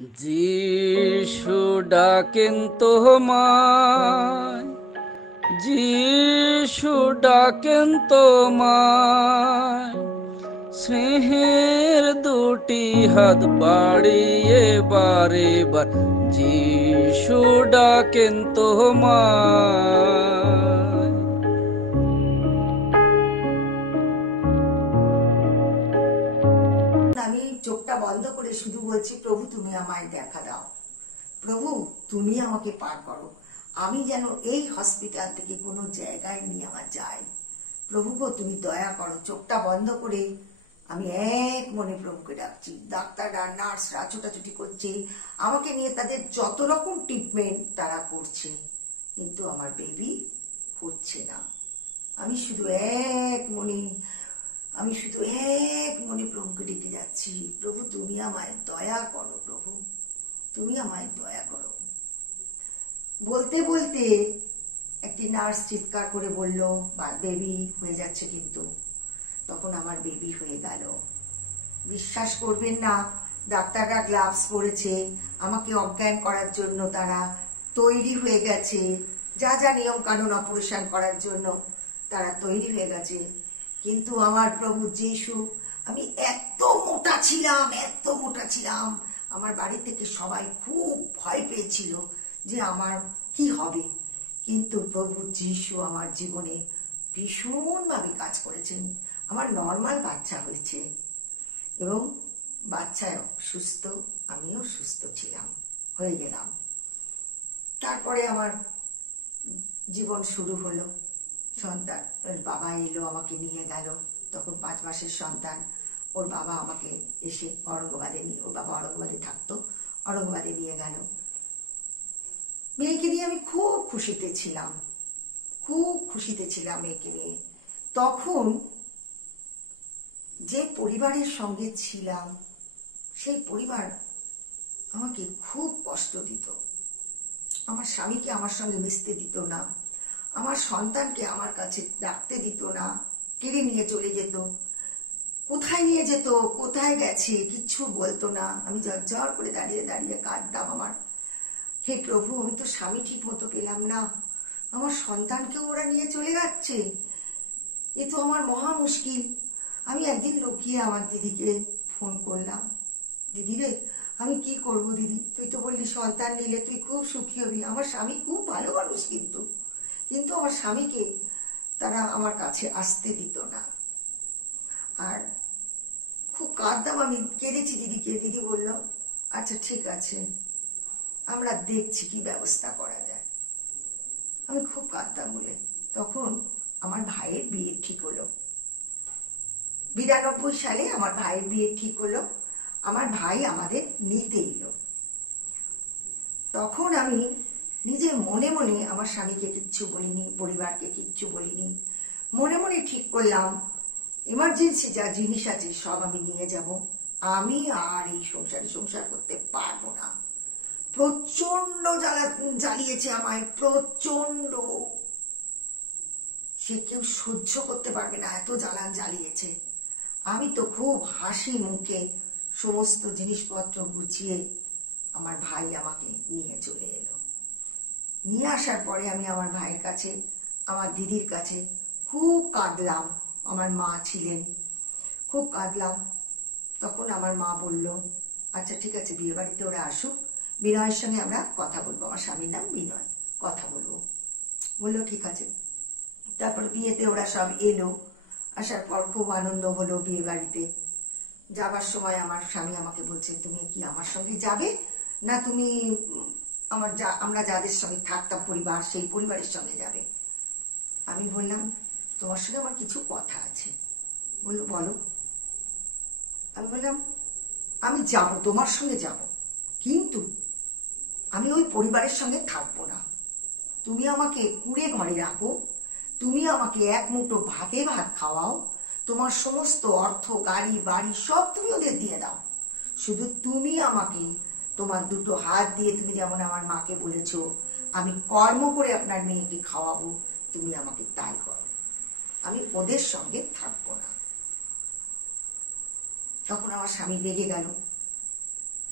যিশু ডাকেন তোমায়, যিশু ডাকেন তোমায়, স্নেহের দুটি হাত বাড়িয়ে বারে বার যিশু ডাকেন তোমায়। আমি চোখটা বন্ধ করে শুধু বলছি, প্রভু তুমি আমায় দেখা দাও, প্রভু তুমি আমাকে পার করো, আমি যেন এই হসপিটাল থেকে কোনো জায়গায় নিয়ে আমার যাই। প্রভু গো তুমি দয়া করো। চোখটা বন্ধ করে আমি এক মনে প্রভুকে ডাকছি। ডাক্তাররা নার্সরা ছোটাছুটি করছে আমাকে নিয়ে, তাদের যত রকম ট্রিটমেন্ট তারা করছে, কিন্তু আমার বেবি হচ্ছে না। আমি শুধু এক মনে প্রভুকে ডেকে যাচ্ছি, প্রভু তুমি আমায় দয়া করো, প্রভু তুমি আমায় দয়া করো। বলতে বলতে একটি নার্স চিৎকার করে বলল, বেবি হয়ে যাচ্ছে। কিন্তু তখন আমার বেবি হয়ে গেল। বিশ্বাস করবেন না, ডাক্তাররা গ্লাভস পরেছে, আমাকে অজ্ঞান করার জন্য তারা তৈরি হয়ে গেছে, যা যা নিয়ম কানুন অপারেশন করার জন্য তারা তৈরি হয়ে গেছে। কিন্তু আমার প্রভু যিশু, আমি এত মোটা ছিলাম, আমার বাড়ি থেকে সবাই খুব ভয় পেয়েছিল যে আমার কি হবে। কিন্তু প্রভু যিশু আমার জীবনে ভীষণভাবে কাজ করেছেন। আমার নর্মাল বাচ্চা হয়েছে এবং বাচ্চাও সুস্থ, আমিও সুস্থ হয়ে গেলাম। তারপরে আমার জীবন শুরু হলো। সন্তান, বাবা এলো আমাকে নিয়ে গেল। তখন 5 মাসের সন্তান। ওর বাবা আমাকে এসে অরঙ্গবাদে ওর বাবা অরঙ্গবাদে থাকতো, অরঙ্গবাদে নিয়ে গেল। মেয়েকে নিয়ে আমি খুব খুশিতে ছিলাম মেয়েকে নিয়ে। তখন যে পরিবারের সঙ্গে ছিলাম, সেই পরিবার আমাকে খুব কষ্ট দিত। আমার স্বামীকে আমার সঙ্গে মিশতে দিত না, আমার সন্তানকে আমার কাছে রাখতে দিত না, কেড়ে নিয়ে চলে যেত। কোথায় নিয়ে যেত, কোথায় গেছে কিচ্ছু বলতো না। আমি ঝরঝর করে দাঁড়িয়ে দাঁড়িয়ে কাঁদতাম। হে প্রভু, আমি তো স্বামী ঠিক মতো পেলাম না, আমার সন্তানকেও ওরা নিয়ে চলে যাচ্ছে, এ তো আমার মহা মুশকিল। আমি একদিন লুকিয়ে আমার দিদিকে ফোন করলাম, দিদি রে আমি কি করব দিদি, তুই তো বললি সন্তান নিলে তুই খুব সুখী হবি। আমার স্বামী খুব ভালো মানুষ, কিন্তু আমার স্বামীকে তারা আমার কাছে আসতে দিত না। আর খুব কাঁদতাম, আমি কেঁদেছি দিদিকে। দিদি বলল আচ্ছা ঠিক আছে, আমরা দেখছি কি ব্যবস্থা করা যায়। আমি খুব কাঁদতাম বলে তখন আমার ভাইয়ের বিয়ে ঠিক হলো। 92 সালে আমার ভাইয়ের বিয়ে ঠিক হলো। আমার ভাই আমাদের নিতে এলো। তখন আমি নিজে মনে মনে আমার স্বামীকে কিচ্ছু বলিনি, পরিবারকে কিচ্ছু বলিনি। মনে মনে ঠিক করলাম এমার্জেন্সি যা জিনিস আছে সব আমি নিয়ে যাব। আমি আর এই সংসার করতে পারবো না। প্রচন্ড জ্বালিয়েছে আমায়, প্রচন্ড। সে কেউ সহ্য করতে পারবে না, এত জ্বালিয়েছে। আমি তো খুব হাসি মুখে সমস্ত জিনিসপত্র গুছিয়ে আমার ভাই আমাকে নিয়ে চলে এলো। নিয়ে আসার পরে আমি আমার ভাইয়ের কাছে, আমার দিদির কাছে খুব কাঁদলাম। আমার মা ছিলেন, খুব কাঁদলাম। তখন আমার মা বলল আচ্ছা ঠিক আছে, বিয়ে বাড়িতে ওরা আসুক, বিনয়ের সঙ্গে আমরা কথা বলবো। আমার স্বামীর নাম বিনয়, কথা বলবো। বললো ঠিক আছে। তারপর বিয়েতে ওরা সব এলো। আসার পর খুব আনন্দ হলো বিয়ে বাড়িতে। যাবার সময় আমার স্বামী আমাকে বলছে তুমি কি আমার সঙ্গে যাবে না তুমি আমরা যাদের সঙ্গে থাকতাম পরিবার, সেই পরিবারের সঙ্গে যাবে? আমি বললাম তোমার সঙ্গে আমার কিছু কথা আছে। বললো বলো। আমি বললাম আমি যাব, তোমার সঙ্গে যাব, কিন্তু আমি ওই পরিবারের সঙ্গে থাকবো না। তুমি আমাকে কুঁড়ে ঘরে রাখো, তুমি আমাকে এক মুঠো ভাতে ভাত খাওয়াও, তোমার সমস্ত অর্থ গাড়ি বাড়ি সব তুমি ওদের দিয়ে দাও, শুধু তুমি আমাকে তোমার দুটো হাত দিয়ে, তুমি যেমন আমার মাকে বলেছো আমি কর্ম করে আপনার মেয়েকে খাওয়াবো, তুমি আমাকে তাই করো, আমি ওদের সঙ্গে থাকবো না। তখন আমার স্বামী রেগে গেল।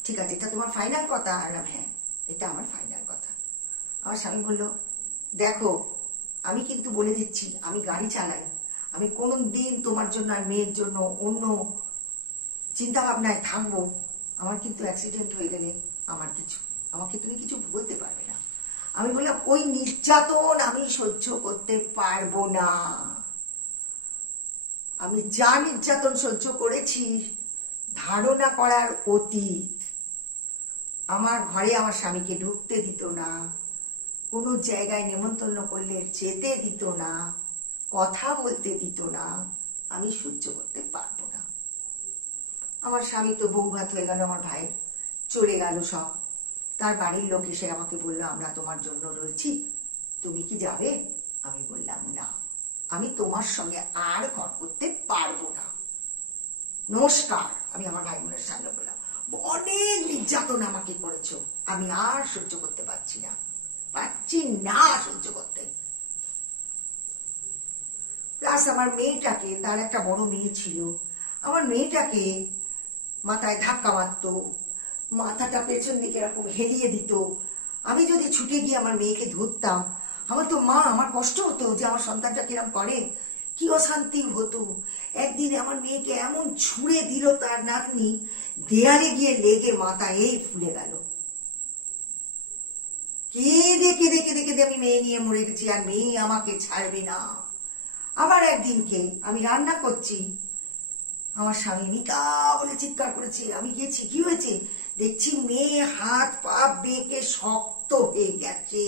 ঠিক আছে, এটা তোমার ফাইনাল কথা? হ্যাঁ, এটা আমার ফাইনাল কথা। আমার স্বামী বলল, দেখো আমি কিন্তু বলে দিচ্ছি, আমি গাড়ি চালাই, আমি কোনো দিন তোমার জন্য আর মেয়ের জন্য অন্য চিন্তা ভাবনায় থাকবো। আমার কিন্তু অ্যাক্সিডেন্ট হয়ে গেলে আমাকে তুমি কিছু বলতে পারবে না। আমি বললাম, ওই নির্যাতন আমি সহ্য করতে পারবো না। আমি যা নির্যাতন সহ্য করেছি ধারণা করার অতীত। আমার ঘরে আমার স্বামীকে ঢুকতে দিত না, কোনো জায়গায় নেমন্তন্ন করলে যেতে দিত না, কথা বলতে দিত না। আমি সহ্য করতে পারবো না। আমার স্বামী তো বউ ভাত হয়ে গেল, আমার ভাই চলে গেল সব। তার বাড়ির লোক এসে আমাকে বললো, আমরা তোমার জন্য রয়েছি, তুমি কি যাবে? আমি বললাম, না, আমি তোমার সঙ্গে আর ঘর করতে পারবো না, নমস্কার। আমি আমার ভাই বোনের সামনে বললাম, অনেক নির্যাতন আমাকে করেছো, আমি আর সহ্য করতে পারছি না সহ্য করতে। প্লাস আমার মেয়েটাকে, তার একটা বড় মেয়ে ছিল, আমার মেয়েটাকে মাথায় ধাক্কা মারতো, মাথাটা পেছন দিকে এরকম হেলিয়ে দিত। আমি যদি ছুটে গিয়ে আমার মেয়েকে ধরতাম, আমার কষ্ট হতো যে আমার সন্তানটা কিরম করে, কি অশান্তি হতো। একদিন আমার মেয়েকে এমন ছুঁড়ে দিল, তার নাতনি দেয়ালে গিয়ে লেগে মাথা এই ফুলে গেল। কেঁদে কেঁদে কেঁদে কেঁদে আমি মেয়ে নিয়ে মরে গেছি, আর মেয়ে আমাকে ছাড়বে না। আবার একদিনকে আমি রান্না করছি, আমার স্বামী মিতা বলে চিৎকার করেছে। আমি গেছি, কি হয়েছে দেখছি, মেয়ে হাত পা বেঁকে শক্ত হয়ে গেছে,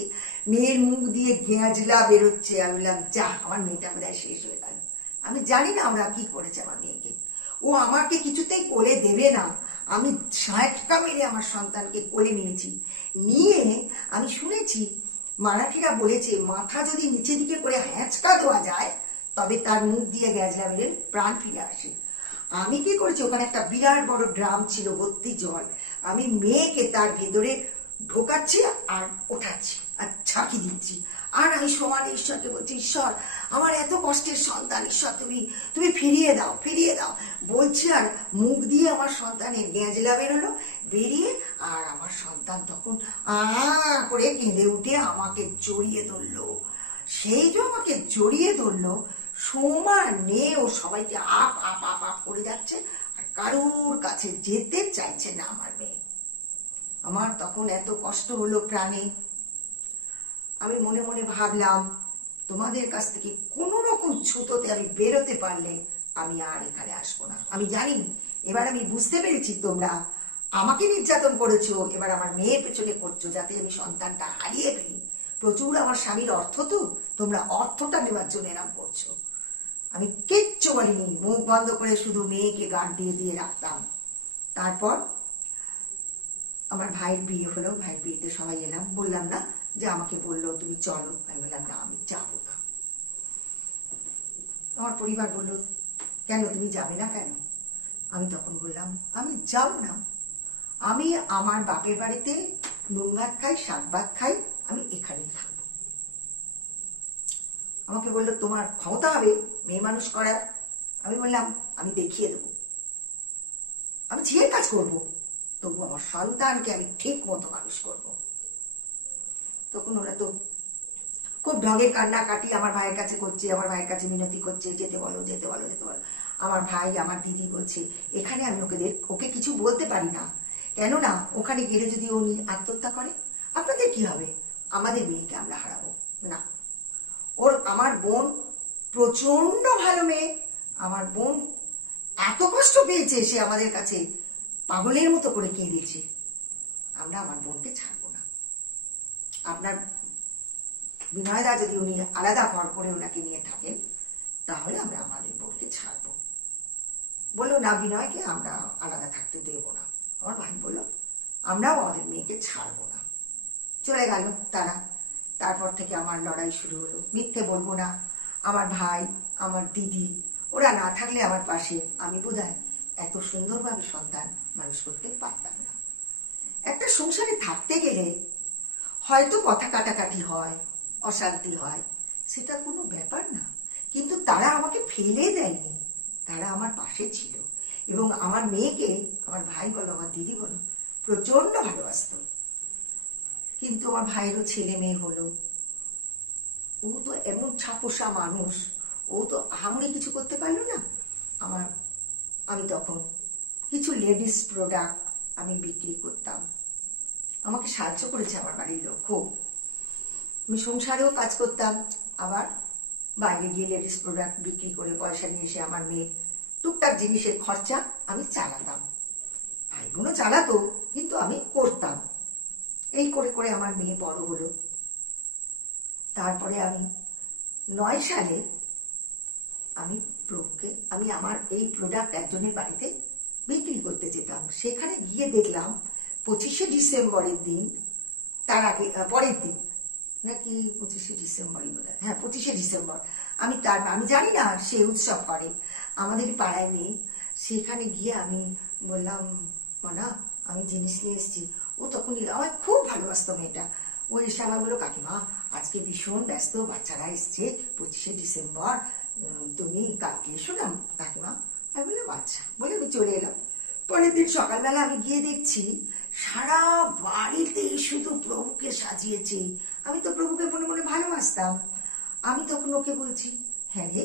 মেয়ের মুখ দিয়ে গেঁজলা বেরোচ্ছে। আমি বললাম, যা, আমার মেয়েটা বোধহয় শেষ হয়ে গেল। আমি জানি না আমরা কি করেছে আমার মেয়েকে, ও আমাকে কিছুতেই কোলে দেবে না। আমি ঝাঁটকা মেরে আমার সন্তানকে কোলে নিয়েছি। নিয়ে আমি শুনেছি মারাঠিরা বলেছে, মাথা যদি নিচের দিকে করে হ্যাঁচকা দেওয়া যায় তবে তার মুখ দিয়ে গেঁজলা বেরোলে প্রাণ ফিরে আসে। আমি কি করেছি, ওখানে একটা বিরাট বড় ড্রাম ছিল ভর্তি জল, আমি মেয়েকে তার ভেতরে ঢোকাচ্ছি আর ওঠাচ্ছি আর ঝাঁকি দিচ্ছি। আর আমি সমানে ঈশ্বরকে বলছি, ঈশ্বর, আমার এত কষ্টের সন্তান, ঈশ্বর তুমি ফিরিয়ে দাও, ফিরিয়ে দাও বলছি। আর মুখ দিয়ে আমার সন্তানের গেঁজলা বেরোলো, বেরিয়ে আর আমার সন্তান তখন করে কেঁদে উঠে আমাকে জড়িয়ে ধরলো। সেই যে আমাকে জড়িয়ে ধরলো, সমানে ও সবাইকে আপ আপ আপ আপ করে যাচ্ছে, আর কারোর কাছে যেতে চাইছে না আমার মেয়ে। আমার তখন এত কষ্ট হলো প্রাণে। আমি মনে মনে ভাবলাম, তোমাদের কাছ থেকে কোনো রকম ছুতোতে আমি বেরোতে পারলে আমি আর এখানে আসবো না। আমি জানি, এবার আমি বুঝতে পেরেছি তোমরা আমাকে নির্যাতন করেছো, এবার আমার মেয়ের পেছনে করছো যাতে আমি সন্তানটা হারিয়ে ফেলি। প্রচুর আমার স্বামীর অর্থ, তো তোমরা অর্থটা নেওয়ার জন্য এরম করছো। আমি কিচ্ছু বলিনি, মুখ বন্ধ করে শুধু মেয়েকে গান দিয়ে দিয়ে রাখতাম। তারপর আমার ভাইয়ের বিয়ে হলো, ভাইয়ের বিয়েতে সবাই এলাম। বললাম না যে আমাকে বললো তুমি চলো, আমি বললাম না, আমি যাবো না। আমার পরিবার বললো, কেন তুমি যাবে না কেন? আমি তখন বললাম, আমি যাব না, আমি আমার বাপের বাড়িতে নুন ভাত খাই, শাক ভাত খাই, আমি এখানেই থাকবো। আমাকে বললো, তোমার ক্ষমতা হবে মেয়ে মানুষ করার? আমি বললাম, আমি দেখিয়ে দেবো, আমি ঝিয়ের কাজ করবো, তবু আমার সন্তানকে আমি ঠিক মতো মানুষ করবো। তখন ওরা তো খুব ঢঙের কান্নাকাটি আমার ভাইয়ের কাছে করছে, আমার ভাইয়ের কাছে মিনতি করছে, যেতে বলো, যেতে বলো, যেতে বলো। আমার ভাই, আমার দিদি বলছে, এখানে আমি ওকে কিছু বলতে পারি না, কেননা ওখানে গেলে যদি ও আত্মহত্যা করে আপনাদের কি হবে? আমাদের মেয়েকে আমরা হারাবো না। আমার বোন প্রচন্ড ভালো মেয়ে, আমার বোন এত কষ্ট পেয়েছে, সে আমাদের কাছে পাগলের মতো করে কেঁদেছে। আমরা আমার বোনকে ছাড়বো না। আপনার বিনয়দা যদি উনি আলাদা ঘর করে ওনাকে নিয়ে থাকেন, তাহলে আমরা আমাদের বোনকে ছাড়বো। বললো, না, বিনয়কে আমরা আলাদা থাকতে দেবো না। আমার ভাই বললো, আমরাও আমাদের মেয়েকে ছাড়বো না। চলে গেল তারা। তারপর থেকে আমার লড়াই শুরু হলো। মিথ্যে বলবো না, আমার ভাই, আমার দিদি, ওরা না থাকলে আমার পাশে আমি বোধহয় এত সুন্দরভাবে সন্তান মানুষ করতে পারতাম না। একটা সংসারে থাকতে গেলে হয়তো কথা কাটাকাটি হয়, অশান্তি হয়, সেটা কোনো ব্যাপার না, কিন্তু তারা আমাকে ফেলে দেয়নি, তারা আমার পাশে ছিল। এবং আমার মেয়েকে, আমার ভাই বলো, আমার দিদি বলো, প্রচন্ড ভালোবাসতো। কিন্তু আমার ভাইয়েরও ছেলে মেয়ে হলো, ও তো এমন ছাপোষা মানুষ, ও তো আহামরি কিছু করতে পারলো না। আমি তখন কিছু লেডিস প্রোডাক্ট আমি বিক্রি করতাম, আমাকে সাহায্য করেছে আমার বাড়ির লোক খুব। আমি সংসারেও কাজ করতাম, আবার বাইরে গিয়ে লেডিস প্রোডাক্ট বিক্রি করে পয়সা নিয়ে এসে আমার মেয়ের টুকটাক জিনিসের খরচা আমি চালাতাম। ভাই বোনও চালাতো, কিন্তু আমি করতাম। এই করে করে আমার মেয়ে বড় হলো। তারপরে আমি 9 সালে আমি আমার এই প্রোডাক্ট একজনের বাড়িতে বিক্রি করতে যেতাম। সেখানে গিয়ে দেখলাম 25শে ডিসেম্বরের দিন, তার আগে পরের দিন নাকি 25শে ডিসেম্বরই বোধ হয়, হ্যাঁ 25শে ডিসেম্বর, আমি জানি না সে উৎসব করে আমাদের পাড়ায় মেয়ে। সেখানে গিয়ে আমি বললাম, মানা আমি জিনিস নিয়ে এসেছি। ও তখন আমার খুব ভালোবাসতো মেয়েটা। ও এসে আমার বললো, কাকিমা আজকে ভীষণ ব্যস্ত, বাচ্চারা এসছে, 25শে ডিসেম্বর, তুমি কালকে এসো না কাকিমা। আমি বললাম আচ্ছা, বলে আমি চলে এলাম। পরের দিন সকালবেলা আমি গিয়ে দেখছি সারা বাড়িতে শুধু প্রভুকে সাজিয়েছে। আমি তো প্রভুকে মনে মনে ভালোবাসতাম। আমি তখন ওকে বলছি, হ্যাঁ রে,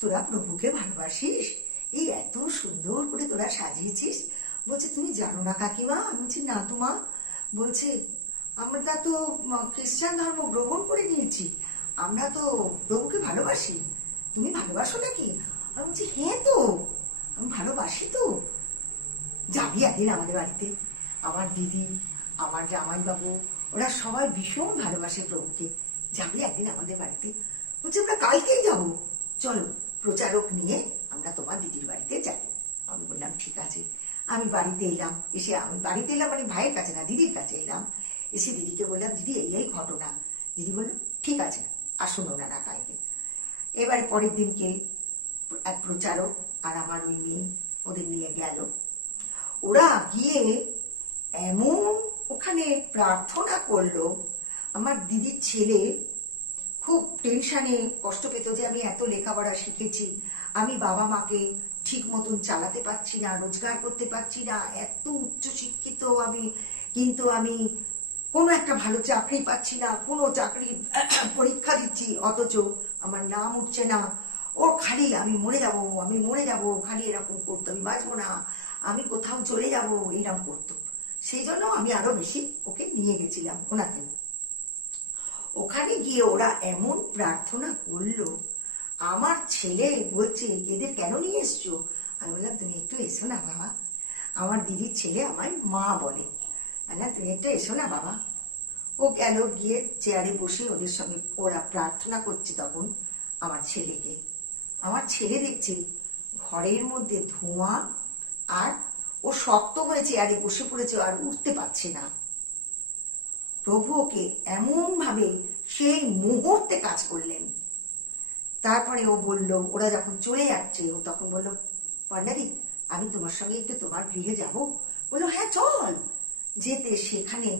তোরা প্রভুকে ভালোবাসিস, এই এত সুন্দর করে তোরা সাজিয়েছিস। বলছে, তুমি জানো না কাকিমা? আমি বলছি, না তো মা। বলছে, আমরা তো খ্রিস্টান ধর্ম গ্রহণ করে নিয়েছি, আমরা তো প্রভুকে ভালোবাসি, তুমি ভালোবাসো নাকি? আমি বলছি, হ্যাঁ তো, আমি ভালোবাসি তো। যাবি একদিন আমাদের বাড়িতে? আমার দিদি, আমার জামাইবাবু, ওরা সবাই ভীষণ ভালোবাসে প্রভুকে, যাবি একদিন আমাদের বাড়িতে? বলছে, আমরা কালকেই যাবো, চলো প্রচারক নিয়ে আমরা তোমার দিদির বাড়িতে যাই। আমি বললাম ঠিক আছে। আমি বাড়িতে এলাম, মানে ভাইয়ের কাছে না, দিদির কাছে এলাম। এসে দিদিকে বললাম, দিদি এই ঘটনা। দিদি বলল, ঠিক আছে, আসুন ওনারা কালকে। এবারে পরের দিনকে এক প্রচারক আর আমার ওই মেয়ে ওদের নিয়ে গেল। ওরা গিয়ে এমন ওখানে প্রার্থনা করলো। আমার দিদির ছেলে খুব টেনশনে কষ্ট পেত যে আমি এত লেখাপড়া শিখেছি, আমি বাবা মাকে ঠিক মতন চালাতে পারছি না, রোজগার করতে পারছি না, এত উচ্চ শিক্ষিত আমি, কিন্তু আমি কোনো একটা ভালো চাকরি পাচ্ছি না, কোনো চাকরি পরীক্ষা দিচ্ছি অথচ আমার নাম উঠছে না। ওর খালি আমি মরে যাব, খালি এরকম করতো, আমি বাঁচবো না, আমি কোথাও চলে যাব, এরকম করতো। সেই জন্য আমি আরো বেশি ওকে নিয়ে গেছিলাম ওনাকে। ওখানে গিয়ে ওরা এমন প্রার্থনা করলো, আমার ছেলে বলছে, এদের কেন নিয়ে এসছো? আমি বললাম, তুমি একটু এসো না বাবা। আমার দিদির ছেলে আমায় মা বলে, না তুমি একটু এসো না বাবা। ও গেল, গিয়ে চেয়ারে বসে ওদের সঙ্গে ওরা প্রার্থনা করছে। তখন আমার ছেলে দেখছে ঘরের মধ্যে ধোঁয়া, আর ও শক্ত হয়ে চেয়ারে বসে পড়েছে, আর উঠতে পারছে না। প্রভু ওকে এমন ভাবে সেই মুহূর্তে কাজ করলেন। তারপরে ও বলল, ওরা যখন চলে যাচ্ছে, ও তখন বলল, পান্ডাদি আমি তোমার সঙ্গে একটু তোমার গৃহে যাব। বললো, হ্যাঁ চল। যেতে সেখানে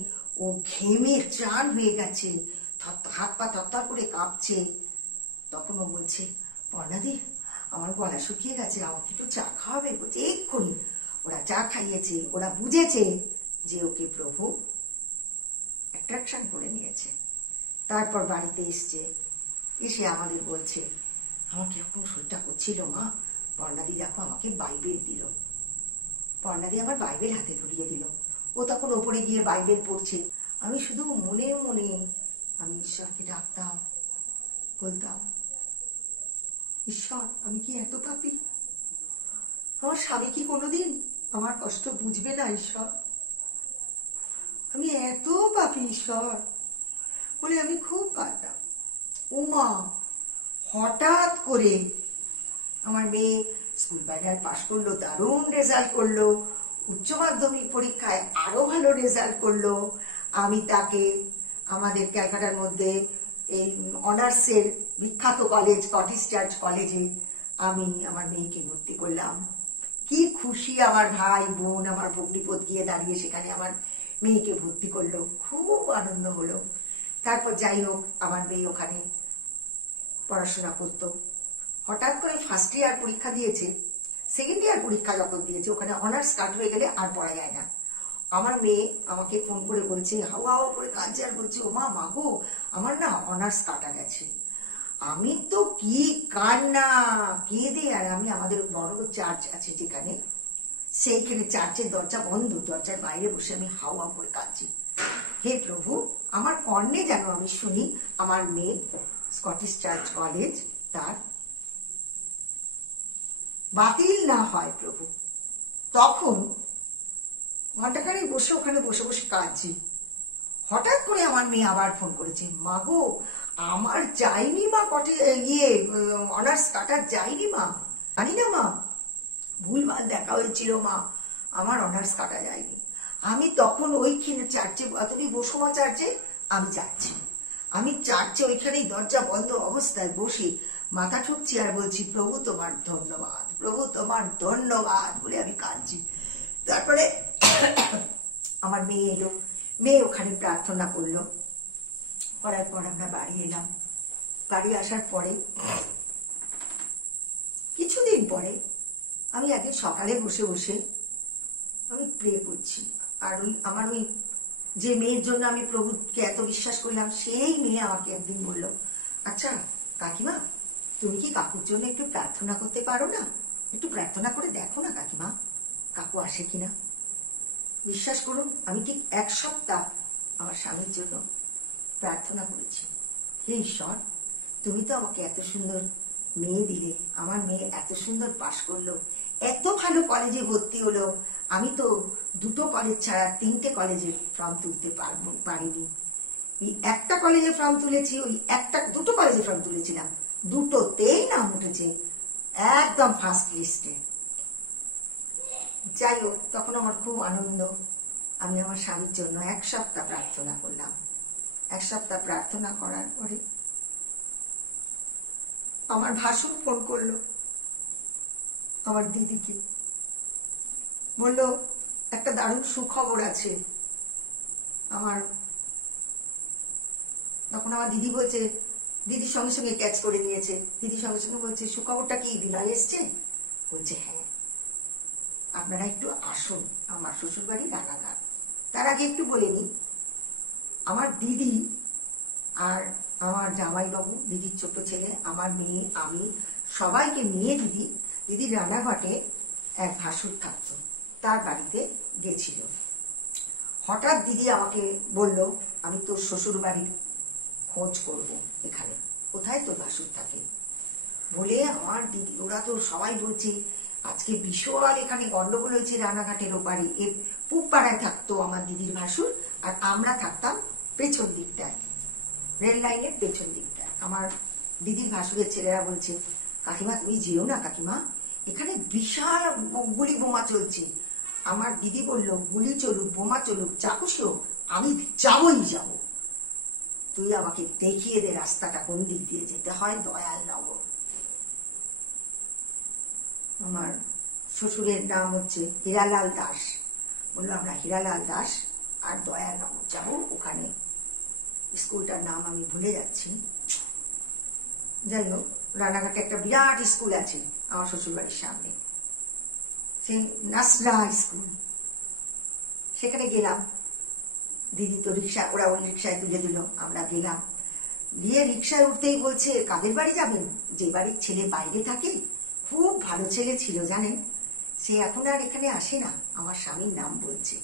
ও ঘেমে চান হয়ে গেছে, হাত পা থরথর করে কাঁপছে। তখন ও বলছে, পান্ডাদি আমার গলা শুকিয়ে গেছে, আমাকে একটু চা খাওয়াবে? বলছে, এক্ষুনি। ওরা চা খাইয়েছে। ওরা বুঝেছে যে ওকে প্রভু অ্যাট্রাকশন করে নিয়েছে। তারপর বাড়িতে এসে আমাদের বলছে, আমার কিরকম শরীরটা করছিল মা, পর্ণাদি দেখো আমাকে বাইবেল দিল। পর্ণাদি আমার বাইবেল হাতে ধরিয়ে দিল। ও তখন ওপরে গিয়ে বাইবেল পড়ছে। আমি শুধু মনে মনে আমি ঈশ্বরকে ডাকতাম, বলতাম, ঈশ্বর আমি কি এত পাপী? আমার স্বামী কি কোনোদিন আমার কষ্ট বুঝবে না? ঈশ্বর আমি এত পাপী ঈশ্বর বলে আমি খুব কাঁদতাম। উমা হঠাৎ করে আমার মেয়ে স্কুল ব্যাডার পাশ করলো, দারুণ রেজাল্ট করলো, উচ্চ মাধ্যমিক পরীক্ষায় আরো ভালো রেজাল্ট করলো। আমি তাকে আমাদের ক্যালকাটার মধ্যে এই অনার্সের বিখ্যাত কলেজ কটেজ চার্চ কলেজে আমি আমার মেয়েকে ভর্তি করলাম। কি খুশি আমার ভাই বোন, আমার ভগ্নিপতি গিয়ে দাঁড়িয়ে সেখানে আমার মেয়েকে ভর্তি করলো, খুব আনন্দ হলো। তারপর যাই হোক, আমার মেয়ে ওখানে পড়াশোনা করতো। হঠাৎ করে ফার্স্ট ইয়ার পরীক্ষা দিয়েছে, সেকেন্ড ইয়ার পরীক্ষা যখন দিয়েছে, ওখানে অনার্স কাট হয়ে গেলে আর পড়া যায় না। আমার মেয়ে আমাকে ফোন করে বলছে, হাওয়া হাওয়া করে কাঁদছে, আর বলছে, ও মা গো, আমার না অনার্স কাটা গেছে। আমি তো কি কান্না কেঁদে, আর আমি আমাদের বড় চার্চ আছে যেখানে, সেইখানে চার্চের দরজা বন্ধ, দরজার বাইরে বসে আমি হাওয়া করে কাঁদছি। হে প্রভু, আমার কর্ণে যেন আমি শুনি আমার মেয়ে স্কটিশ চার্চ কলেজ তার বাতিল না হয় প্রভু। তখন ঘন্টাখানেক বসে ওখানে বসে বসে কাঁদছি। হঠাৎ করে আমার মেয়ে আবার ফোন করেছে, মা গো, আমার যায়নি মা অনার্স কাটার যায়নি মা, জানি না মা, ভুলভাল দেখা হয়েছিল মা, আমার অনার্স কাটা যায়নি। আমি তখন ওইখানে চার্চে, তুমি বসো মা চার্চে, আমি যাচ্ছি। আমি চার্চে ওইখানেই দরজা বন্ধ অবস্থায় বসে মাথা ঠুকছি আর বলছি, প্রভু তোমার ধন্যবাদ, প্রভু তোমার ধন্যবাদ বলে আমি কাঁদছি। তারপরে আমার মেয়ে এলো, মেয়ে ওখানে প্রার্থনা করলো, করার পর আমরা বাড়ি এলাম। বাড়ি আসার পরে কিছুদিন পরে আমি একদিন সকালে বসে বসে আমি প্রে করছি, আর আমার যে মেয়ের জন্য আমি প্রভুকে এত বিশ্বাস করলাম, সেই মেয়ে আমাকে একদিন বললো, আচ্ছা কাকিমা, তুমি কি কাকুর জন্য একটু প্রার্থনা করতে পারো না? একটু প্রার্থনা করে দেখো না কাকিমা, কাকু আসে কিনা। বিশ্বাস করুন, আমি ঠিক 1 সপ্তাহ আমার স্বামীর জন্য প্রার্থনা করেছি। হে ঈশ্বর, তুমি তো আমাকে এত সুন্দর মেয়ে দিলে, আমার মেয়ে এত সুন্দর পাশ করলো, এত ভালো কলেজে ভর্তি হলো। আমি তো 2টো কলেজ ছাড়া 3টে কলেজে ফর্ম তুলতে পারিনি। ওই একটা কলেজে ফর্ম তুলেছি, দুটো কলেজে ফর্ম তুলেছিলাম, দুটোতেই নাম উঠেছে একদম ফার্স্ট লিস্টে। যাই হোক, তখন আমার খুব আনন্দ। আমি আমার স্বামীর জন্য 1 সপ্তাহ প্রার্থনা করলাম। 1 সপ্তাহ প্রার্থনা করার পরে আমার ভাসুর ফোন করলো আমার দিদিকে, বলল, একটা দারুণ সুখবর আছে। তখন আমার দিদি বলছে, দিদির সঙ্গে সঙ্গে ক্যাচ করে নিয়েছে, দিদির সঙ্গে সঙ্গে বলছে, সুখবরটা কি, বিনয় এসছে? বলছে, হ্যাঁ, আপনারা একটু আসুন, আমার শ্বশুর বাড়ি রানাঘাট। তার আগে একটু বলে নি, আমার দিদি আর আমার জামাইবাবু, দিদির ছোট ছেলে, আমার মেয়ে, আমি সবাইকে নিয়ে দিদি রানাঘাটে এক ভাসুর থাকতো, তার বাড়িতে গেছিল। হঠাৎ দিদি আমাকে বলল, আমি তোর শ্বশুর বাড়ির খোঁজ করব, এখানে কোথায় তোর ভাসুর থাকে বলে। আমার দিদি, ওরা তো সবাই বলছে আজকে বিশাল এখানে গন্ডগোল হয়েছে রানাঘাটের ওপারে। পূব পাড়ায় থাকতো আমার দিদির ভাসুর, আর আমরা থাকতাম পেছন দিকটায়, রেল লাইনের পেছন দিকটায়। আমার দিদির ভাসুরের ছেলেরা বলছে, কাকিমা তুমি যেও না কাকিমা, এখানে বিশাল গুলি বোমা চলছে। আমার দিদি বলল, গুলি চলুক, বোমা চলুক, যা খুশি হোক, আমি যাবই যাব, তুই আমাকে দেখিয়ে দে রাস্তাটা কোন দিক দিয়ে যেতে হয়, দয়ালনগর। আমার শ্বশুরের নাম হচ্ছে হীরালাল দাস। বললো, আমরা হীরালাল দাস আর দয়ালনগর যাবো, ওখানে স্কুলটার নাম আমি ভুলে যাচ্ছি। যাই হোক, রানাঘাটে একটা বিরাট স্কুল আছে আমার শ্বশুর বাড়ির সামনে, সেই নাসরা স্কুল। সেখানে গেলাম, দিদি তো ওরা রিক্সায় তুলে দিল, আমরা গেলাম। গিয়ে রিক্সায় উঠতেই বলছে, কাদের বাড়ি যাবেন? যে বাড়ির ছেলে বাইরে থাকে, খুব ভালো ছেলে ছিল জানেন, সে এখন আর এখানে আসে না, আমার স্বামীর নাম বলছে,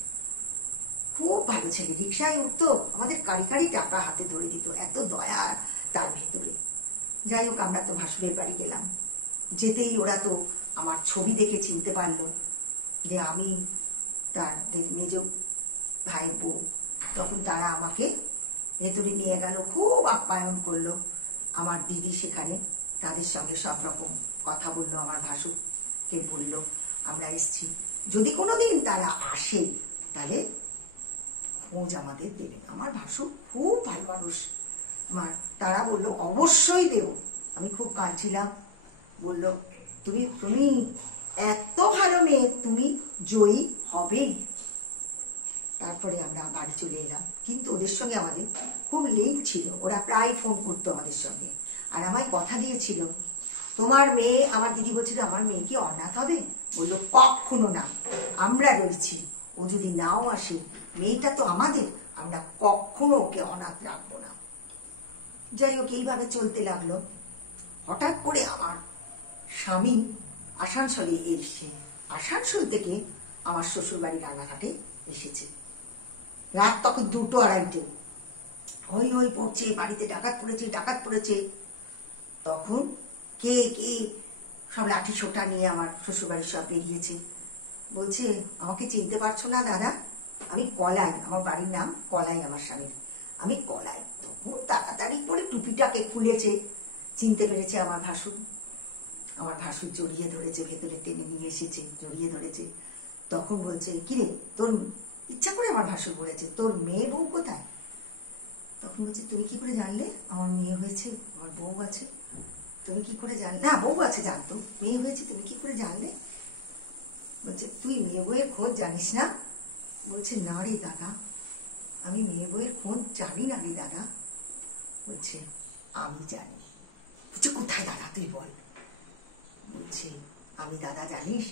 খুব ভালো ছেলে, রিক্সায় উঠতো, আমাদের কারি কারি টাকা হাতে ধরে দিত, এত দয়া তার ভেতরে। যাই হোক, আমরা তো ভাসুরের বাড়ি গেলাম। যেতেই ওরা তো আমার ছবি দেখে চিনতে পারলো যে আমি তার মেজ ভাইয়ের বউ। তখন তারা আমাকে ভেতরে নিয়ে গেল, খুব আপ্যায়ন করলো। আমার দিদি সেখানে তাদের সঙ্গে সব রকম কথা বললো, আমার ভাসুরকে বললো আমরা এসছি, যদি কোনোদিন তারা আসে তাহলে খোঁজ আমাদের দেবে। আমার ভাসুর খুব ভালো মানুষ। তারা বললো অবশ্যই দেব। আমি খুব কাঁদছিলাম। বললো, তুমি এত ভালো মেয়ে, তুমি জয়ী হবেই। তারপরে আমরা বাড়ি চলে এলাম, কিন্তু ওদের সঙ্গে আমাদের খুব লিঙ্ক ছিল, ওরা প্রায় ফোন করতো আমাদের সঙ্গে, আর আমায় কথা দিয়েছিল, তোমার মেয়ে, আমার দিদি বলছিল আমার মেয়ে কি অনাথ হবে? বললো, কখনো না, আমরা রয়েছি, ও যদি নাও আসে, মেয়েটা তো আমাদের, আমরা কখনো ওকে অনাথ রাখবো না। যাই হোক, এইভাবে চলতে লাগলো। হঠাৎ করে আমার স্বামী আসানসোলে এসে, আসানসোল থেকে আমার শ্বশুরবাড়ি রানাঘাটে এসেছে। রাত তখন 2-2:30। হই হই পড়ছে, বাড়িতে ডাকাত পড়েছে, ডাকাত পড়েছে। তখন কে কে সব লাঠি সোটা নিয়ে আমার শ্বশুরবাড়ির সব বেরিয়েছে। বলছে, আমাকে চিনতে পারছো না দাদা? আমি কলাই, আমার বাড়ির নাম কলাই আমার স্বামীর, আমি কলাই। তখন তাড়াতাড়ি করে টুপিটাকে খুলেছে, চিনতে পেরেছে আমার ভাসুর। আমার ভাসুর জড়িয়ে ধরেছে, ভেতরে টেনে নিয়ে এসেছে, জড়িয়ে ধরেছে। তখন বলছে, কিরে তোর, ইচ্ছা করে আমার ভাসুর বলেছে, তোর মেয়ে বউ কোথায়? তখন বলছে, তুমি কি করে জানলে আমার মেয়ে হয়েছে, আমার বউ আছে? তুমি কি করে জানলে? না, বউ আছে জানতো, মেয়ে হয়েছে তুমি কি করে জানলে? বলছে, তুই মেয়ে বউয়ের খোঁজ জানিস না? বলছে, না রে দাদা, আমি মেয়ে বউয়ের খোঁজ জানি না রে দাদা। বলছে, আমি জানি। বলছে, কোথায় দাদা তুই বল। বলছে, আমি দাদা জানিস,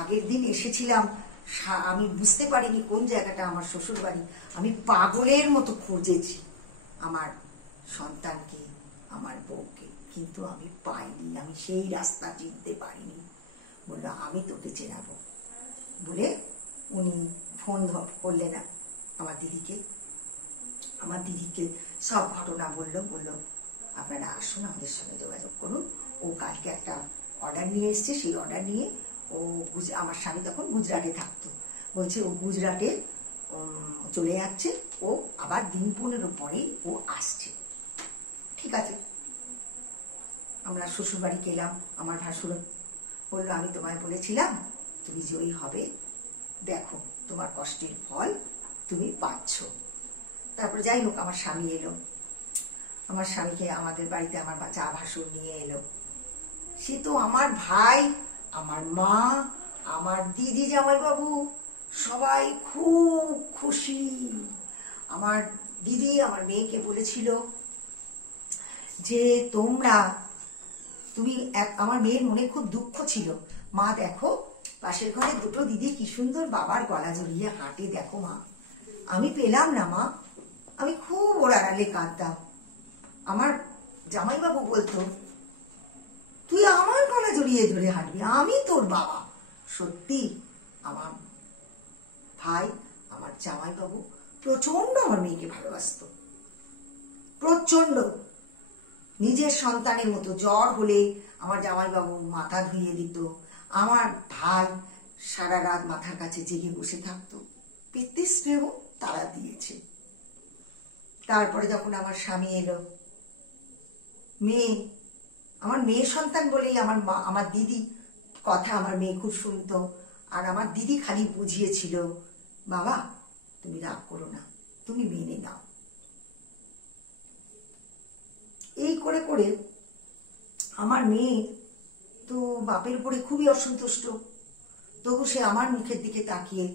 আগের দিন এসেছিলাম, আমি বুঝতে পারিনি কোন জায়গাটা আমার শ্বশুর বাড়ি। আমি পাগলের মতো খুঁজেছি আমার সন্তানকে, আমার বউকে, কিন্তু আমি পাইনি, আমি সেই রাস্তা চিনতে পারিনি। বললো, আমি তোকে চেনাবো। বলে উনি ফোন করলেন না আমার দিদিকে। আমার দিদিকে সব ঘটনা বলল, আপনারা আসুন, আমাদের সঙ্গে যোগাযোগ করুন। ও কালকে একটা অর্ডার নিয়ে এসছে, সেই অর্ডার নিয়ে ও, আমার স্বামী তখন গুজরাটে থাকতো, বলছে ও গুজরাটে চলে যাচ্ছে, ও আবার দিন 15 পরেই ও আসছে। ঠিক আছে, আমরা শ্বশুরবাড়ি গেলাম। আমার ভাসুর বললো, আমি তোমায় বলেছিলাম তুমি জয়ী হবে, দেখো তোমার কষ্টের ফল তুমি পাচ্ছ। তারপরে যাই হোক, আমার স্বামী এলো, আমার স্বামীকে আমাদের বাড়িতে আমার চা ভাসুর নিয়ে এলো। সে তো আমার ভাই, আমার মা, আমার দিদি, জামাইবাবু সবাই খুব খুশি। আমার দিদি আমার মেয়েকে বলেছিল যে তুমি আমার মেয়ের মনে খুব দুঃখ ছিল, মা দেখো পাশের ঘরে দুটো দিদি কি সুন্দর বাবার গলা জড়িয়ে হাঁটে, দেখো মা, আমি পেলাম না মা, আমি খুব ওর আড়ালে কাঁদতাম। আমার জামাইবাবু বলতো, তুই আমার গলা জড়িয়ে ধরে হাঁটবি, আমি তোর বাবা। সত্যি আমার ভাই, আমার জামাইবাবু প্রচন্ড আমার মেয়েকে ভালোবাসতো, প্রচন্ড, নিজের সন্তানের মতো। জ্বর হলে আমার জামাইবাবু মাথা ধুইয়ে দিত, আমার ভাই সারা রাত মাথার কাছে জেগে বসে থাকতো, পেতে স্নেহ তারা দিয়েছে। তারপরে যখন আমার স্বামী এলো, আমার মেয়ে সন্তান বলেই আমার দিদি কথা আমার মেয়ে খুব শুনতো। আর আমার দিদি খালি বুঝিয়েছিল, বাবা তুমি রাগ করো না, তুমি মেনে নাও। এই করে করে আমার মেয়ে তো বাপের উপরে খুবই অসন্তুষ্ট, তবু সে আমার মুখের দিকে তাকিয়ে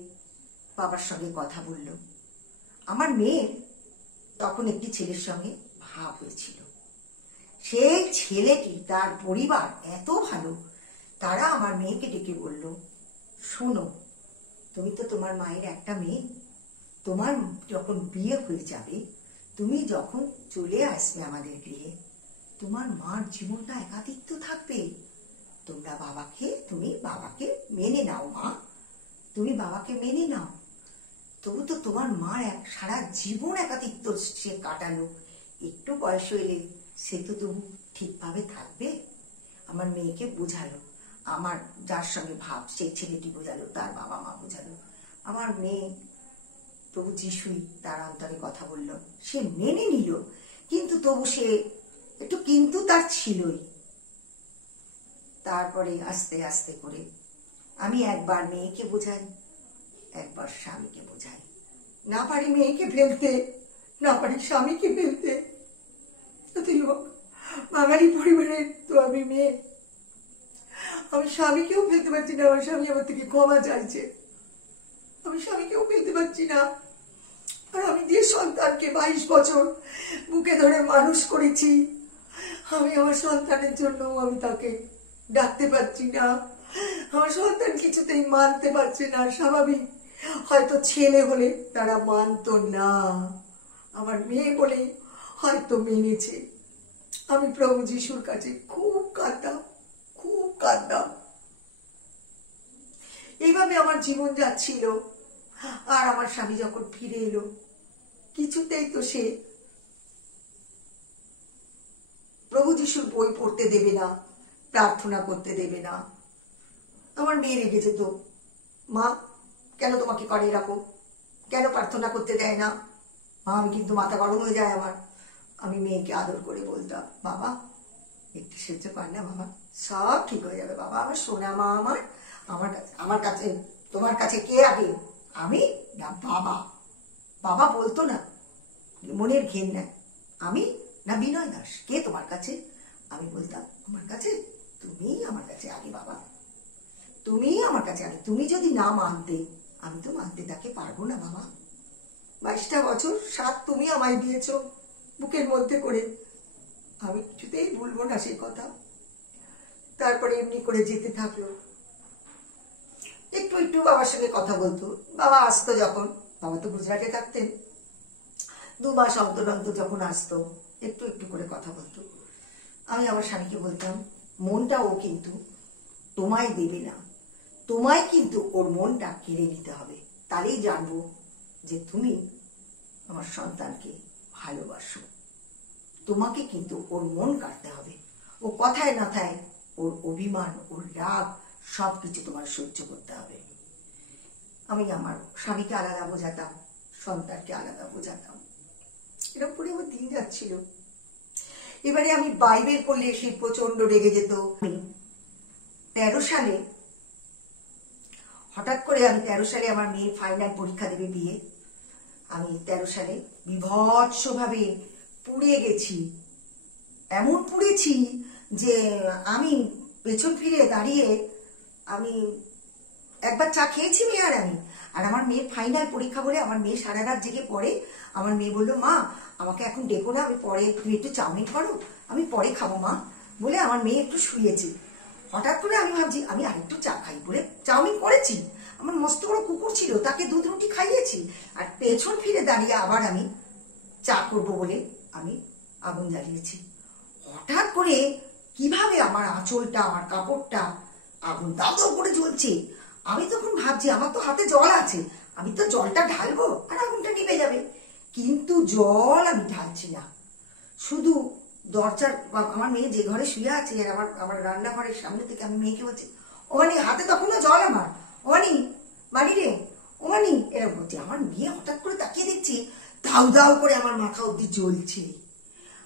বাবার সঙ্গে কথা বলল। আমার মেয়ের তখন একটি ছেলের সঙ্গে ভাব হয়েছিল। সেই ছেলেটি, তার পরিবার এত ভালো, তারা আমার মেয়েকে ডেকে বলল, শোনো, তুমি তো তোমার মায়ের একটা মেয়ে, তোমার যখন বিয়ে হয়ে যাবে, তুমি যখন চলে আসবে আমাদের গৃহে, তোমার মার জীবনটা একাকিত্ব থাকবে। তুমি বাবাকে মেনে নাও মা, তুমি বাবাকে মেনে নাও। তবু তো তোমার মার সারা জীবন একাকিত্ব সে কাটালো, একটু বয়স হইলে সে তো তবু ঠিকভাবে থাকবে। আমার মেয়েকে বোঝালো, আমার যার সঙ্গে ভাব সেই ছেলেটি বোঝালো, তার বাবা মা বোঝালো। আমার মেয়ে তবু যিশুই তার অন্তরে কথা বলল, সে মেনে নিল, কিন্তু তবু সে একটু কিন্তু তার ছিলই। তারপরে আস্তে আস্তে করে আমি একবার মেয়েকে বোঝাই, একবার স্বামীকে বোঝাই। না পারি মেয়েকে ফেলতে, না পারি স্বামীকে ফেলতে। বাঙালি পরিবারের তো আমি মেয়ে, আমি স্বামীকেও ফেলতে পারছি না। আমার স্বামী আমার থেকে ক্ষমা চাইছে, আমি স্বামীকেও ফেলতে পারছি না। আর আমি যে সন্তানকে 22 বছর বুকে ধরে মানুষ করেছি, আমি আমার সন্তানের জন্য আমি তাকে ডাকতে পারছি না, আমার সন্তান কিছুতেই মানতে পারছে না। স্বাভাবিক, হয়তো ছেলে হলে তারা মানতো না, আমার মেয়ে বলে হয়তো মেনেছে। আমি প্রভু যিশুর কাছে খুব কাঁদতাম, খুব কাঁদতাম। এইভাবে আমার জীবন যাচ্ছিল। আর আমার স্বামী যখন ফিরে এলো, কিছুতেই তো সে প্রভু যিশুর বই পড়তে দেবে না, প্রার্থনা করতে দেবে না। আমার মেয়ে রেগে যেত, মা কেন তোমাকে করে এরকম, কেন প্রার্থনা করতে দেয় না। আমি কিন্তু মাথা গরম হয়ে যায় আমার। আমি মেয়েকে আদর করে বলতাম, বাবা একটু সহ্য কর না বাবা, সব ঠিক হয়ে যাবে বাবা, আমার সোনা মা। আমার কাছে তোমার কাছে কে আগে, আমি না বাবা? বাবা বলতো না, মনের ঘেন নেয়, আমি না বিনয় দাস, কে তোমার কাছে? আমি বলতাম, আমার কাছে তুমি, আমার কাছে আগে বাবা, তুমি আমার কাছে আগে। তুমি যদি না মানতে, আমি তো মানতে তাকে পারবো না বাবা। 22টা বছর সাত তুমি আমায় দিয়েছো বুকের মধ্যে করে, আমি কিছুতেই ভুলবো না সেই কথা। তারপরে এমনি করে যেতে থাকলো। একটু একটু বাবার সঙ্গে কথা বলতো। বাবা আসতো যখন, বাবা তো গুজরাটে থাকতেন, 2 মাস অন্তর অন্তর যখন আসতো, একটু একটু করে কথা বলতো। আমি আমার স্বামীকে বলতাম, মনটা ও কিন্তু তোমায় দেবে না, তোমায় কিন্তু ওর মনটা কেড়ে নিতে হবে, তাহলেই জানবো যে তুমি আমার সন্তানকে ভালোবাসো। তোমাকে কিন্তু ওর মন কাটতে হবে। ও কথায় নাথায় ওর অভিমান, ওর রাগ সবকিছু তোমার সহ্য করতে হবে। আমি আমার স্বামীকে আলাদা বোঝাতাম, সন্তানকে আলাদা বোঝাতাম। এরকম করে আমার দিন যাচ্ছিল। এবারে আমি বাইবেল পড়লে সেই প্রচন্ড রেগে যেত। 13 সালে হঠাৎ করে, আমি 13 সালে আমার মেয়ে ফাইনাল পরীক্ষা দেবে বিয়ে, আমি 13 সালে বিভৎসভাবে পুড়ে গেছি। এমন পুড়েছি যে আমি পেছন ফিরে দাঁড়িয়ে, আমি একবার চা খেয়েছি মেয়ে আর আমি। আর আমার মেয়ে ফাইনাল পরীক্ষা বলে আমার মেয়ে সারা রাত জেগে পড়ে। আমার মেয়ে বললো, মা আমাকে এখন ডেকো না, আমি পরে, তুমি একটু চাউমিন করো, আমি পরে খাবো মা, বলে আমার মেয়ে একটু শুয়েছে। হঠাৎ করে আমি ভাবছি আমি আরেকটু চা খাই বলে চাউমিন করেছি। আমার মস্ত বড় কুকুর ছিল, তাকে দুধ রুটি খাইয়েছি। আর পেছন ফিরে দাঁড়িয়ে আবার আমি চা করবো বলে আমি আগুন জ্বালিয়েছি। হঠাৎ করে কিভাবে আমার আঁচলটা, আমার কাপড়টা আগুন দাও দাও করে জ্বলছে। আমি তখন ভাবছি আমার তো হাতে জল আছে, আমি তো জলটা ঢালবো আর আগুনটা নিভে যাবে। কিন্তু জল আমি ঢালছি না, শুধু দরজার, আমার মেয়ে যে ঘরে শুয়ে আছে, আর আমার রান্নাঘরের সামনে থেকে আমি মেয়েকে বলছি, ওমানি, হাতে তখনও জল আমার, ওমানি মানি রে, ওমানি, এরকম বলছি। আমার মেয়ে হঠাৎ করে তাকিয়ে দেখছি দাউ দাউ করে আমার মাথা অব্দি জ্বলছে।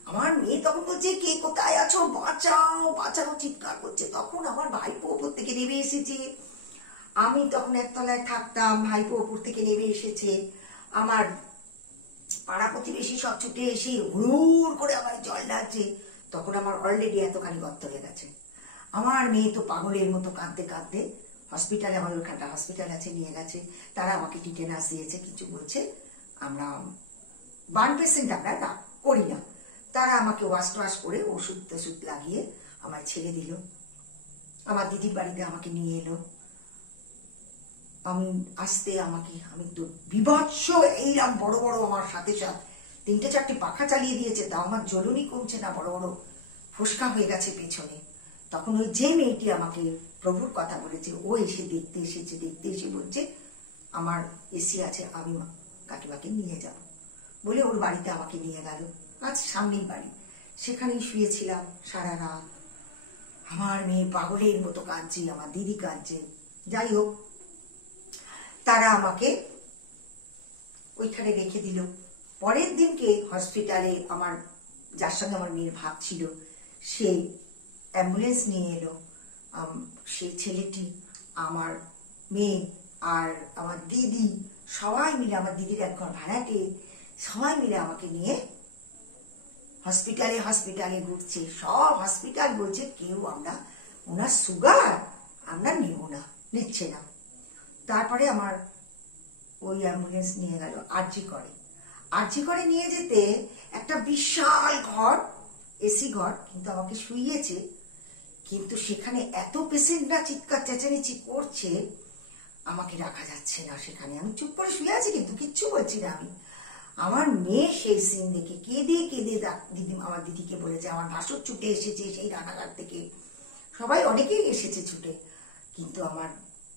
আমার মেয়ে তখন বলছে, কে কোথায় আছো, বাঁচাও বাঁচাও, চিৎকার করছে। তখন আমার ভাইপো ওপর থেকে নেমে এসেছে। আমি তখন একতলায় থাকতাম, ভাইপো ওপর থেকে নেমে এসেছে। আমার পাড়া প্রতিবেশী সব ছুটে এসে হুড় করে আমার জল ঢালছে। তখন আমার অলরেডি এতখানি গর্ত হয়ে গেছে। আমার মেয়ে তো পাগলের মতো কাঁদতে কাঁদতে হসপিটালে, আমার ওখানটা হসপিটাল আছে, নিয়ে গেছে। তারা আমাকে টিটেনাস দিয়েছে, কিছু বলছে আমরা বার্ন পেশেন্ট আমরা না করি না। তারা আমাকে ওয়াশ টোয়াশ করে ওষুধ টষুধ লাগিয়ে আমায় ছেড়ে দিল। আমার দিদির বাড়িতে আমাকে নিয়ে এলো। আমি আসতে আমি তো বিভৎস, এইরকম বড় বড় আমার সাথে 3-4টি পাখা চালিয়ে দিয়েছে, তা আমার জ্বলুনি কমছে না, বড় বড় ফোসকা হয়ে গেছে পেছনে। তখন ওই যে মেয়েটি আমাকে প্রভুর কথা বলেছে, ও এসে দেখতে এসে বলছে, আমার এসি আছে, আমি কাকিমাকে নিয়ে যাব বলে ওর বাড়িতে আমাকে নিয়ে গেল। আজ সামনেই বাড়ি, সেখানেই শুয়েছিলাম সারা রাত। আমার মেয়ে পাগলের মতো কাঁদছে, আমার দিদি কাঁদছে। যাই হোক, তারা আমাকে ওইখানে রেখে দিল। পরের দিনকে হসপিটালে আমার, যার সঙ্গে আমার মেয়ের ভাব ছিল, সে অ্যাম্বুলেন্স নিয়ে এলো। সেই ছেলেটি, আমার মেয়ে আর আমার দিদি সবাই মিলে, আমার দিদির এক ঘর ভাড়াটে, সবাই মিলে আমাকে নিয়ে হসপিটালে ঘুরছে। সব হসপিটাল বলছে, কেউ আমরা, ওনার সুগার আমরা নেব না, নিচ্ছে না। তারপরে আমার ওই অ্যাম্বুলেন্স নিয়ে গেল আরজি করে নিয়ে যেতে, একটা বিশাল ঘর, এসি ঘর, কিন্তু আমাকে শুইয়েছে কিন্তু সেখানে এত পেশেন্টরা চিৎকার চেঁচামেচি করছে, আমাকে রাখা যাচ্ছে না সেখানে। আমি চুপ করে শুয়ে আছি, কিন্তু কিচ্ছু বলছি না আমি। আমার মেয়ে সেই সিন দেখে কেঁদে কেঁদে দিদি, আমার দিদিকে বলেছে, আমার ভাসুর ছুটে এসেছে সেই রানাঘাট থেকে, সবাই অনেকেই এসেছে ছুটে, কিন্তু আমার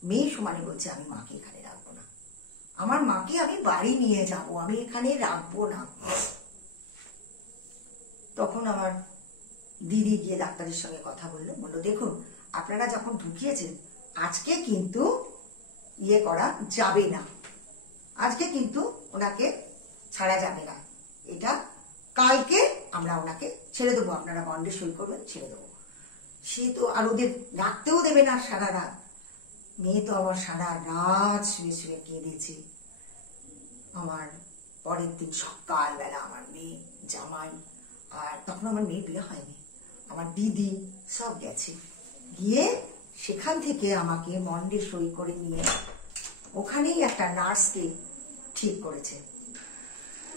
মেয়ে সমানে বলছে আমি মাকে এখানে রাখবো না, আমার মাকে আমি বাড়ি নিয়ে যাব, আমি এখানে রাখবো না। তখন আমার দিদি গিয়ে ডাক্তারের সঙ্গে কথা বললো, দেখুন আপনারা যখন ঢুকিয়েছেন, আজকে কিন্তু ইয়ে করা যাবে না, আজকে কিন্তু ওনাকে ছাড়া যাবে না, এটা কালকে আমরা ওনাকে ছেড়ে দেবো, আপনারা বন্ডে সই করবেন, ছেড়ে দেবো। সে তো আর ওদের রাখতেও দেবে না সারা রাত। মেয়ে তো আমার সারা রাত শুয়ে শুয়ে কেঁদেছে। আমার পরের দিন সকালবেলা আমার মেয়ে, জামাই, আর তখন আমার মেয়ে বিয়ে হয়নি, আমার দিদি সব গেছে, গিয়ে সেখান থেকে আমাকে মন্ডে সই করে নিয়ে ওখানেই একটা নার্সকে ঠিক করেছে।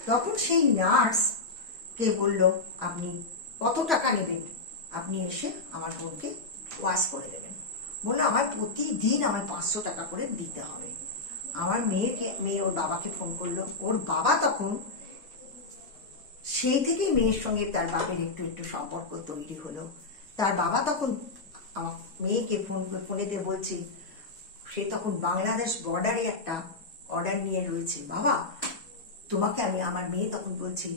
তখন সেই নার্সকে বলল, আপনি কত টাকা নেবেন, আপনি এসে আমার বোনকে ওয়াশ করে দেবেন। বললো আমার প্রতিদিন আমায় 500 টাকা করে দিতে হবে। আমার মেয়ে ওর বাবাকে ফোন করলো, ওর বাবা তখন, সেই থেকেই মেয়ের সঙ্গে তার বাপের একটু একটু সম্পর্ক তৈরি হলো। তার বাবা তখন আমার মেয়েকে ফোনে দিয়ে বলছে, সে তখন বাংলাদেশ বর্ডারে একটা অর্ডার নিয়ে রয়েছে, বাবা তোমাকে আমি, আমার মেয়ে তখন বলছে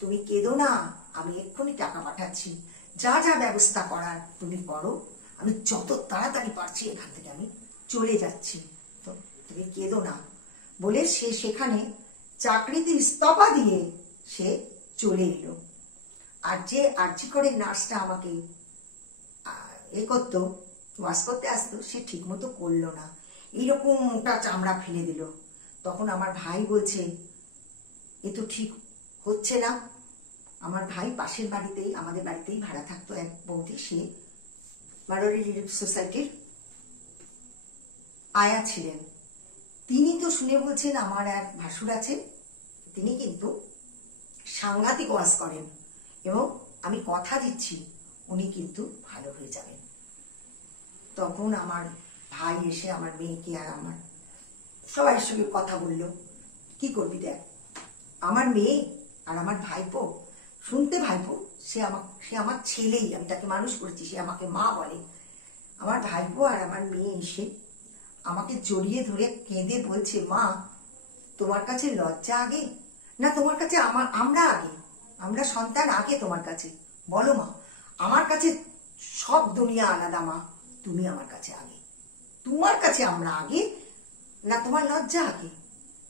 তুমি কেঁদো না, আমি এক্ষুনি টাকা পাঠাচ্ছি, যা যা ব্যবস্থা করার তুমি করো, আমি যত তাড়াতাড়ি পারছি এখান থেকে আমি চলে যাচ্ছি, তো তুমি কেঁদো না বলে সে সেখানে চাকরিতে ইস্তফা দিয়ে সে চলে এলো। আর যে আর্জি করে নার্সটা আমাকে করতো, ওয়াশ করতে আসতো, সে ঠিক মতো করলো না, এইরকম মোটা চামড়া ফেলে দিল। তখন আমার ভাই বলছে এ তো ঠিক হচ্ছে না। আমার ভাই পাশের বাড়িতেই, আমাদের বাড়িতেই ভাড়া থাকতো এক বৌদি, সে মারোয়ারি রিলিফ সোসাইটির আয়া ছিলেন। তিনি তো শুনে বলছেন আমার এক ভাসুর আছে, তিনি কিন্তু সাংঘাতিক ওয়াশ করেন এবং আমি কথা দিচ্ছি উনি কিন্তু ভালো হয়ে যাবেন। তখন আমার ভাই এসে আমার মেয়েকে আর আমার সবার সঙ্গে কথা বললো, কি করবি দেখ, আমার মেয়ে আর আমার ভাইপো, শুনতে ভাইপো, সে আমার ছেলেই, আমি তাকে মানুষ করেছি, সে আমাকে মা বলে। আমার ভাইপো আর আমার মেয়ে এসে আমাকে জড়িয়ে ধরে কেঁদে বলছে, মা তোমার কাছে লজ্জা আগে না তোমার কাছে আমরা আগে, আমরা সন্তান আগে তোমার কাছে, বলো মা, আমার কাছে সব দুনিয়া আলাদা মা, তুমি আমার কাছে আগে, তোমার কাছে আমরা আগে না তোমার লজ্জা আগে।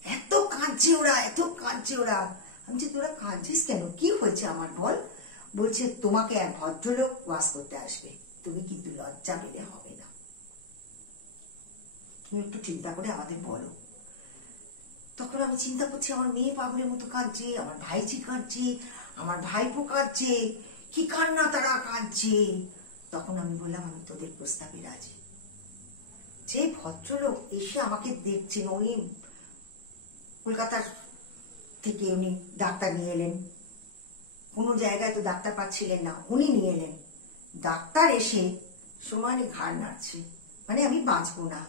এত কাঁদছে ওরা, এত কাঁদছে ওরা। আমি যে তোরা কাঁদছিস কেন, কি হয়েছে আমার বল? বলছে তোমাকে এক ভদ্রলোক ওয়াশ করতে আসবে, তুমি কিন্তু লজ্জা পেলে হবে না, তুমি একটু চিন্তা করে আমাদের বলো। তখন আমি চিন্তা করছি, আমার মেয়ে পাগলের মতো কাঁদছে, আমার ভাইজি কাঁদছে, আমার ভাইপো কাঁদছে, কি কান্না তারা কাঁদছে। তখন আমি বললাম আমি তোদের প্রস্তাবে রাজি। যে ভদ্রলোক এসে আমাকে দেখছেন, উনি কলকাতার থেকে উনি ডাক্তার নিয়ে এলেন, কোনো জায়গায় তো ডাক্তার পাচ্ছিলেন না, উনি নিয়ে এলেন। ডাক্তার এসে সমানে ঘাড় নাড়ছে, মানে আমি বাঁচবো না,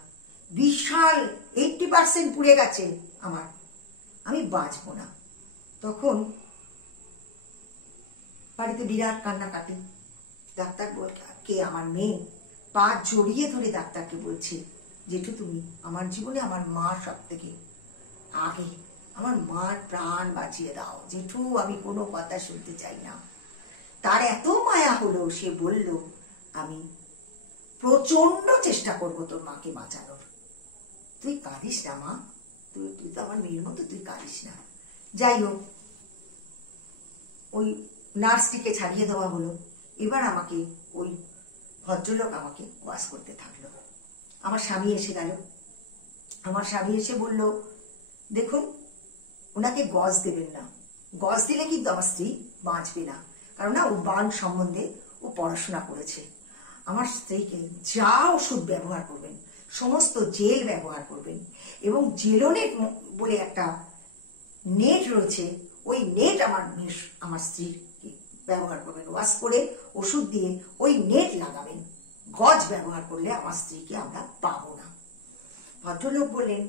বিশাল 80% পুড়ে গেছে আমার, আমি বাঁচবো না। তখন বাড়িতে বিরাট কান্নাকাটি। ডাক্তার কে আমার মেয়ে পা জড়িয়ে ধরে ডাক্তারকে বলছে, জেঠু তুমি আমার জীবনে আমার মা সব থেকে আগে, আমার মার প্রাণ বাঁচিয়ে দাও জেঠু, আমি কোনো কথা শুনতে চাই না। তার এত মায়া হলো, সে বলল আমি প্রচন্ড চেষ্টা করব তোর মাকে বাঁচানোর, তুই কাঁদিস না মা, তুই তো আমার মেয়ের মতো, তুই কাঁদিস না। যাই হোক, ওই নার্সটিকে ছাড়িয়ে দেওয়া হলো। এবার আমাকে ওই ভদ্রলোক আমাকে ওয়াশ করতে থাকলো। আমার স্বামী এসে গেল। আমার স্বামী এসে বলল, দেখুন ওনাকে গজ দেবেন না, গজ দিলে কিন্তু আমার স্ত্রী বাঁচবে না, কারণ ও বান সম্বন্ধে ও পড়াশোনা করেছে। আমার স্ত্রীকে যা ওষুধ ব্যবহার করবেন, সমস্ত জেল ব্যবহার করবেন, এবং জেলোনেট বলে একটা নেট রয়েছে, ওই নেট আমার স্ত্রীর ব্যবহার করবেন, ওয়াশ করে ওষুধ দিয়ে ওই নেট লাগাবেন, গজ ব্যবহার করলে আমার স্ত্রীকে আমরা পাবো না। ভদ্রলোক বললেন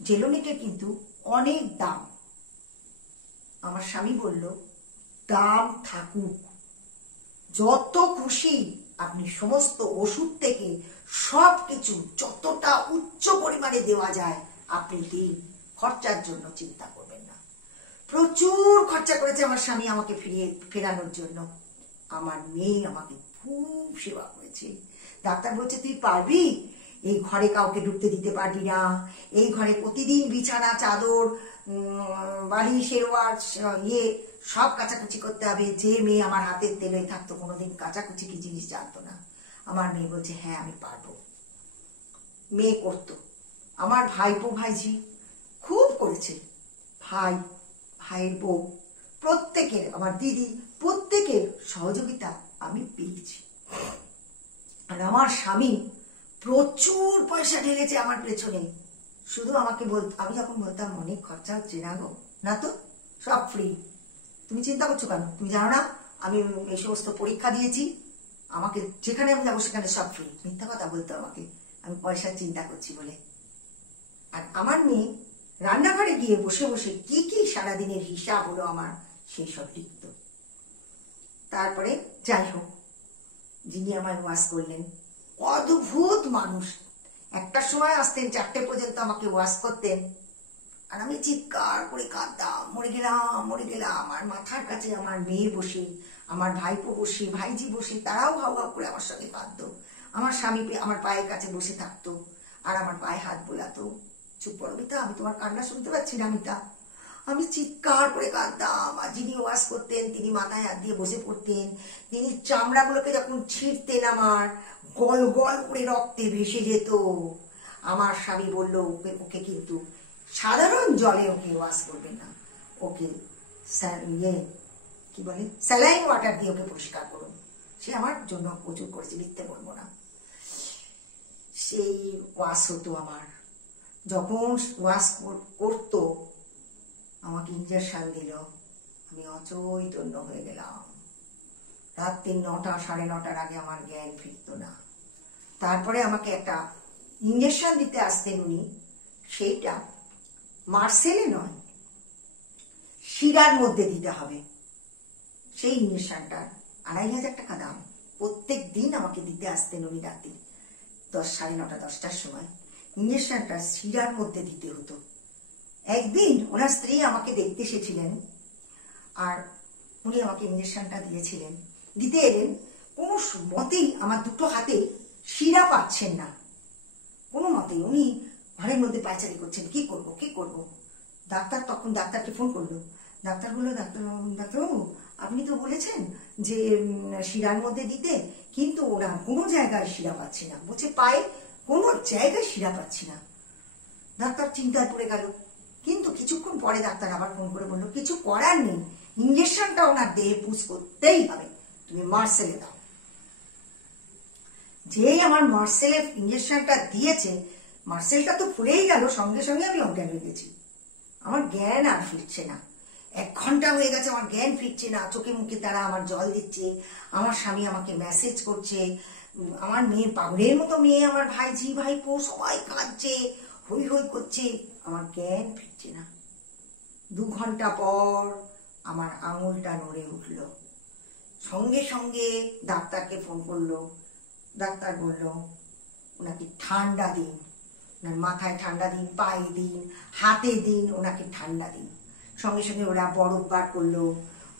জেলোনিকের কিন্তু অনেক দাম। আমার স্বামী বলল দাম থাকুক, যত খুশি আপনি সমস্ত ওষুধ থেকে সবকিছু যতটা উচ্চ পরিমাণে দেওয়া যায় আপনি দিন, খরচার জন্য চিন্তা করবেন না। প্রচুর খরচা করেছে আমার স্বামী আমাকে ফেরানোর জন্য। আমার মেয়ে আমাকে খুব সেবা করেছে। ডাক্তার বলছে তুই পারবি, এই ঘরে কাউকে ঢুকতে দিতে পারবি না, এই ঘরে প্রতিদিন বিছানা চাদর বালিশের সব কাচাকুচি করতে হবে। যে মেয়ে আমার হাতের তেলে থাকতো কোনোদিন কাচাকুচি কি জিনিস জানতো না। আমার মেয়ে বলছে হ্যাঁ আমি পারবো। মেয়ে করতো। আমার ভাইপো ভাইজি খুব করেছে, ভাইয়ের বউ প্রত্যেকের, আমার দিদি প্রত্যেকের সহযোগিতা আমি পেয়েছি। আর আমার স্বামী প্রচুর পয়সা ঢেলেছে আমার পেছনে। শুধু আমাকে আমি যখন বলতাম অনেক খরচা হচ্ছে, না গো না তো, সব ফ্রি। তুমি চিন্তা করছো কেন? তুমি জানো না আমি এই সমস্ত পরীক্ষা দিয়েছি, আমাকে যেখানে আমি যাবো সেখানে সব ফ্রি। মিথ্যা কথা বলতো আমাকে, আমি পয়সার চিন্তা করছি বলে। আর আমার মেয়ে রান্নাঘরে গিয়ে বসে বসে কি কি সারাদিনের হিসাব হলো আমার, সেই সব লিখত। তারপরে যাই হোক, যিনি আমায় ওয়াশ করলেন অদ্ভুত মানুষ। একটা সময় আসতেন 4টে পর্যন্ত আমাকে ওয়াশ করতেন, আর আমি চিৎকার করে কাঁদতাম, মরে গেলাম। আর মাথার কাছে আমার মেয়ে বসে, আমার ভাইপো বসে, ভাইজি বসে, তারাও হাউ হাউ করে আমার সঙ্গে কাঁদতো। আমার স্বামী আমার পায়ের কাছে বসে থাকতো আর আমার পায়ে হাত বোলাতো, চুপ করো মিতা, আমি তোমার কান্না শুনতে পাচ্ছি না মিতা। আমি চিৎকার করে কাঁদতাম। আর যিনি ওয়াশ করতেন তিনি মাথায় হাত দিয়ে বসে পড়তেন। তিনি চামড়াগুলোকে যখন ছিঁড়তেন আমার গল গল করে রক্তে ভেসে যেত। আমার স্বামী বলল ওকে কিন্তু সাধারণ জলে ওকে ওয়াশ করবেন না, ওকে কি বলে স্যালাইন ওয়াটার দিয়ে ওকে পরিষ্কার করুন। সে আমার জন্য প্রচুর করেছে, লিখতে বলবো না। সেই ওয়াশ হতো আমার। যখন ওয়াশ করতো আমাকে ইঞ্জেকশন দিল, আমি অচৈতন্য হয়ে গেলাম। রাত্রি 9টা 9:30 আগে আমার জ্ঞান ফিরতো না। তারপরে আমাকে একটা ইঞ্জেকশন দিতে আসতেন উনি, সেইটা মার্সেলে নয় শিরার মধ্যে দিতে হবে। সেই ইঞ্জেকশনটা 2500 টাকা দাম। প্রত্যেক দিন আমাকে দিতে আসতেন উনি রাত্রি 10, 9:30, 10টার সময়। ইঞ্জেকশনটা শিরার মধ্যে দিতে হতো। একদিন ওনার স্ত্রী আমাকে দেখতে এসেছিলেন, আর উনি আমাকে ইঞ্জেকশনটা দিয়েছিলেন। দিতে এলেন, কোনো মতেই আমার দুটো হাতে শিরা পাচ্ছেন না, কোনো মতেই। উনি ঘরের মধ্যে পায়চারি করছেন, কি করব। তখন ডাক্তারকে ফোন করলো। ডাক্তার বললো ডাক্তারবাবু আপনি তো বলেছেন যে শিরার মধ্যে দিতে, কিন্তু ওরা কোনো জায়গায় শিরা পাচ্ছি না। বলছে পায়ে কোনো জায়গায় শিরা পাচ্ছি না। ডাক্তার চিন্তায় পড়ে গেল। কিন্তু কিছুক্ষণ পরে ডাক্তার আবার ফোন করে বললো কিছু করার নেই, ইঞ্জেকশনটা ওনার দেহে পুশ করতেই হবে, তুমি মার্সেলে দাও। যেই আমার মার্সেলে ইঞ্জেকশনটা দিয়েছে, মার্সেলটা তো ফুলেই গেল, সঙ্গে সঙ্গে আমি অজ্ঞান হয়ে গেছি। আমার জ্ঞান আর ফিরছে না। 1 ঘন্টা হয়ে গেছে আমার জ্ঞান ফিরছে না। চোখে মুখে তারা আমার জল দিচ্ছে, আমার স্বামী আমাকে মেসেজ করছে, আমার মেয়ে পাগলের মতো মেয়ে, আমার ভাইজি ভাইপো সবাই কাঁদছে, হই হই করছে, আমার জ্ঞান ফিরছে না। 2 ঘন্টা পর আমার আঙুলটা নড়ে উঠল। সঙ্গে সঙ্গে ডাক্তারকে ফোন করলো। ডাক্তার বলল ওনাকে ঠান্ডা দিন, ওনার মাথায় ঠান্ডা দিন, পায়ে দিন, হাতে দিন, ওনাকে ঠান্ডা দিন। সঙ্গে সঙ্গে ওরা বরফ বার করলো,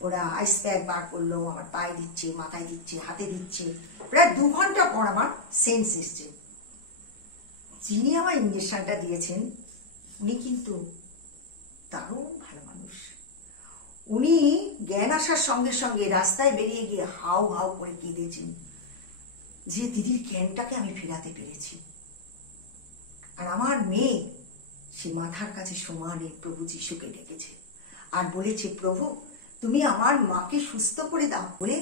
ওরা আইস প্যাক বার করলো, আমার পায়ে দিচ্ছে, মাথায় দিচ্ছে, হাতে দিচ্ছে। প্রায় 2 ঘন্টা পর আমার সেন্স এসছে। যিনি আমার ইঞ্জেকশনটা দিয়েছেন উনি কিন্তু দারুণ ভালো মানুষ। উনি জ্ঞান আসার সঙ্গে সঙ্গে রাস্তায় বেরিয়ে গিয়ে হাউ হাউ করে কেঁদেছেন যে দিদির জ্ঞানটাকে আমি ফেরাতে পেরেছি। আর আমার মেয়ে সে মাথার কাছে সমানে প্রভু যিশুকে ডেকেছে আর বলেছে প্রভু তুমি আমার মাকে সুস্থ করে দাও বলে।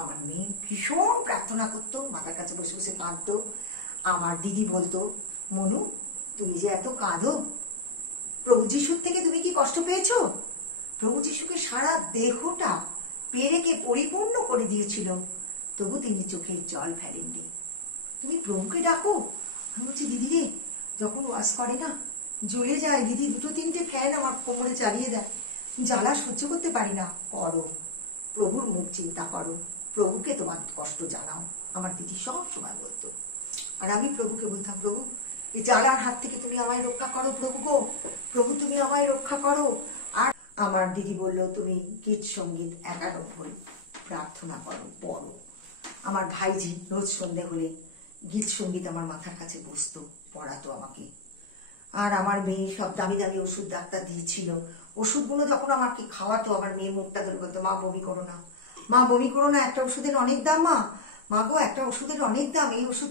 আমার মেয়ে ভীষণ প্রার্থনা করতো, মাথার কাছে বসে বসে কাঁদতো। আমার দিদি বলতো মনু তুমি যে এত কাঁদো, প্রভু যিশুর থেকে তুমি কি কষ্ট পেয়েছো? প্রভু যিশুকে সারা দেহটা পেরেকে পরিপূর্ণ করে দিয়েছিল, তবু তিনি চোখের জল ফেলেননি। তুমি প্রভুকে ডাকো। আমি বলছি দিদি রে, যখন ওয়াশ করে না জ্বলে যায় দিদি, 2-3টে ফ্যান আমার কোমরে চালিয়ে দেয়, জ্বালা সহ্য করতে পারি না। করো, প্রভুর মুখ চিন্তা করো, প্রভুকে তোমার কষ্ট জানাও, আমার দিদি সব সময় বলতো। আর আমি প্রভুকে বলতাম, প্রভু এই জ্বালার হাত থেকে তুমি আমায় রক্ষা করো, প্রভু গো, প্রভু তুমি আমায় রক্ষা করো। আর আমার দিদি বলল, তুমি গীত সঙ্গীত 91 প্রার্থনা করো, পড়ো। আমার ভাইজি রোজ সন্ধে হলে গীত সঙ্গীত আমার মাথার কাছে বসতো, পড়াতো আমাকে। আর আমার মেয়ে সব দামি দামি ওষুধ ডাক্তার দিয়েছিল, ওষুধগুলো যখন আমাকে খাওয়াতো, আমার মেয়ে মুখটা ধরে বলতো, মা বমি করো না, মা বমি করো না, একটা ওষুধের অনেক দাম, মা গো একটা ওষুধের অনেক দাম, এই ওষুধ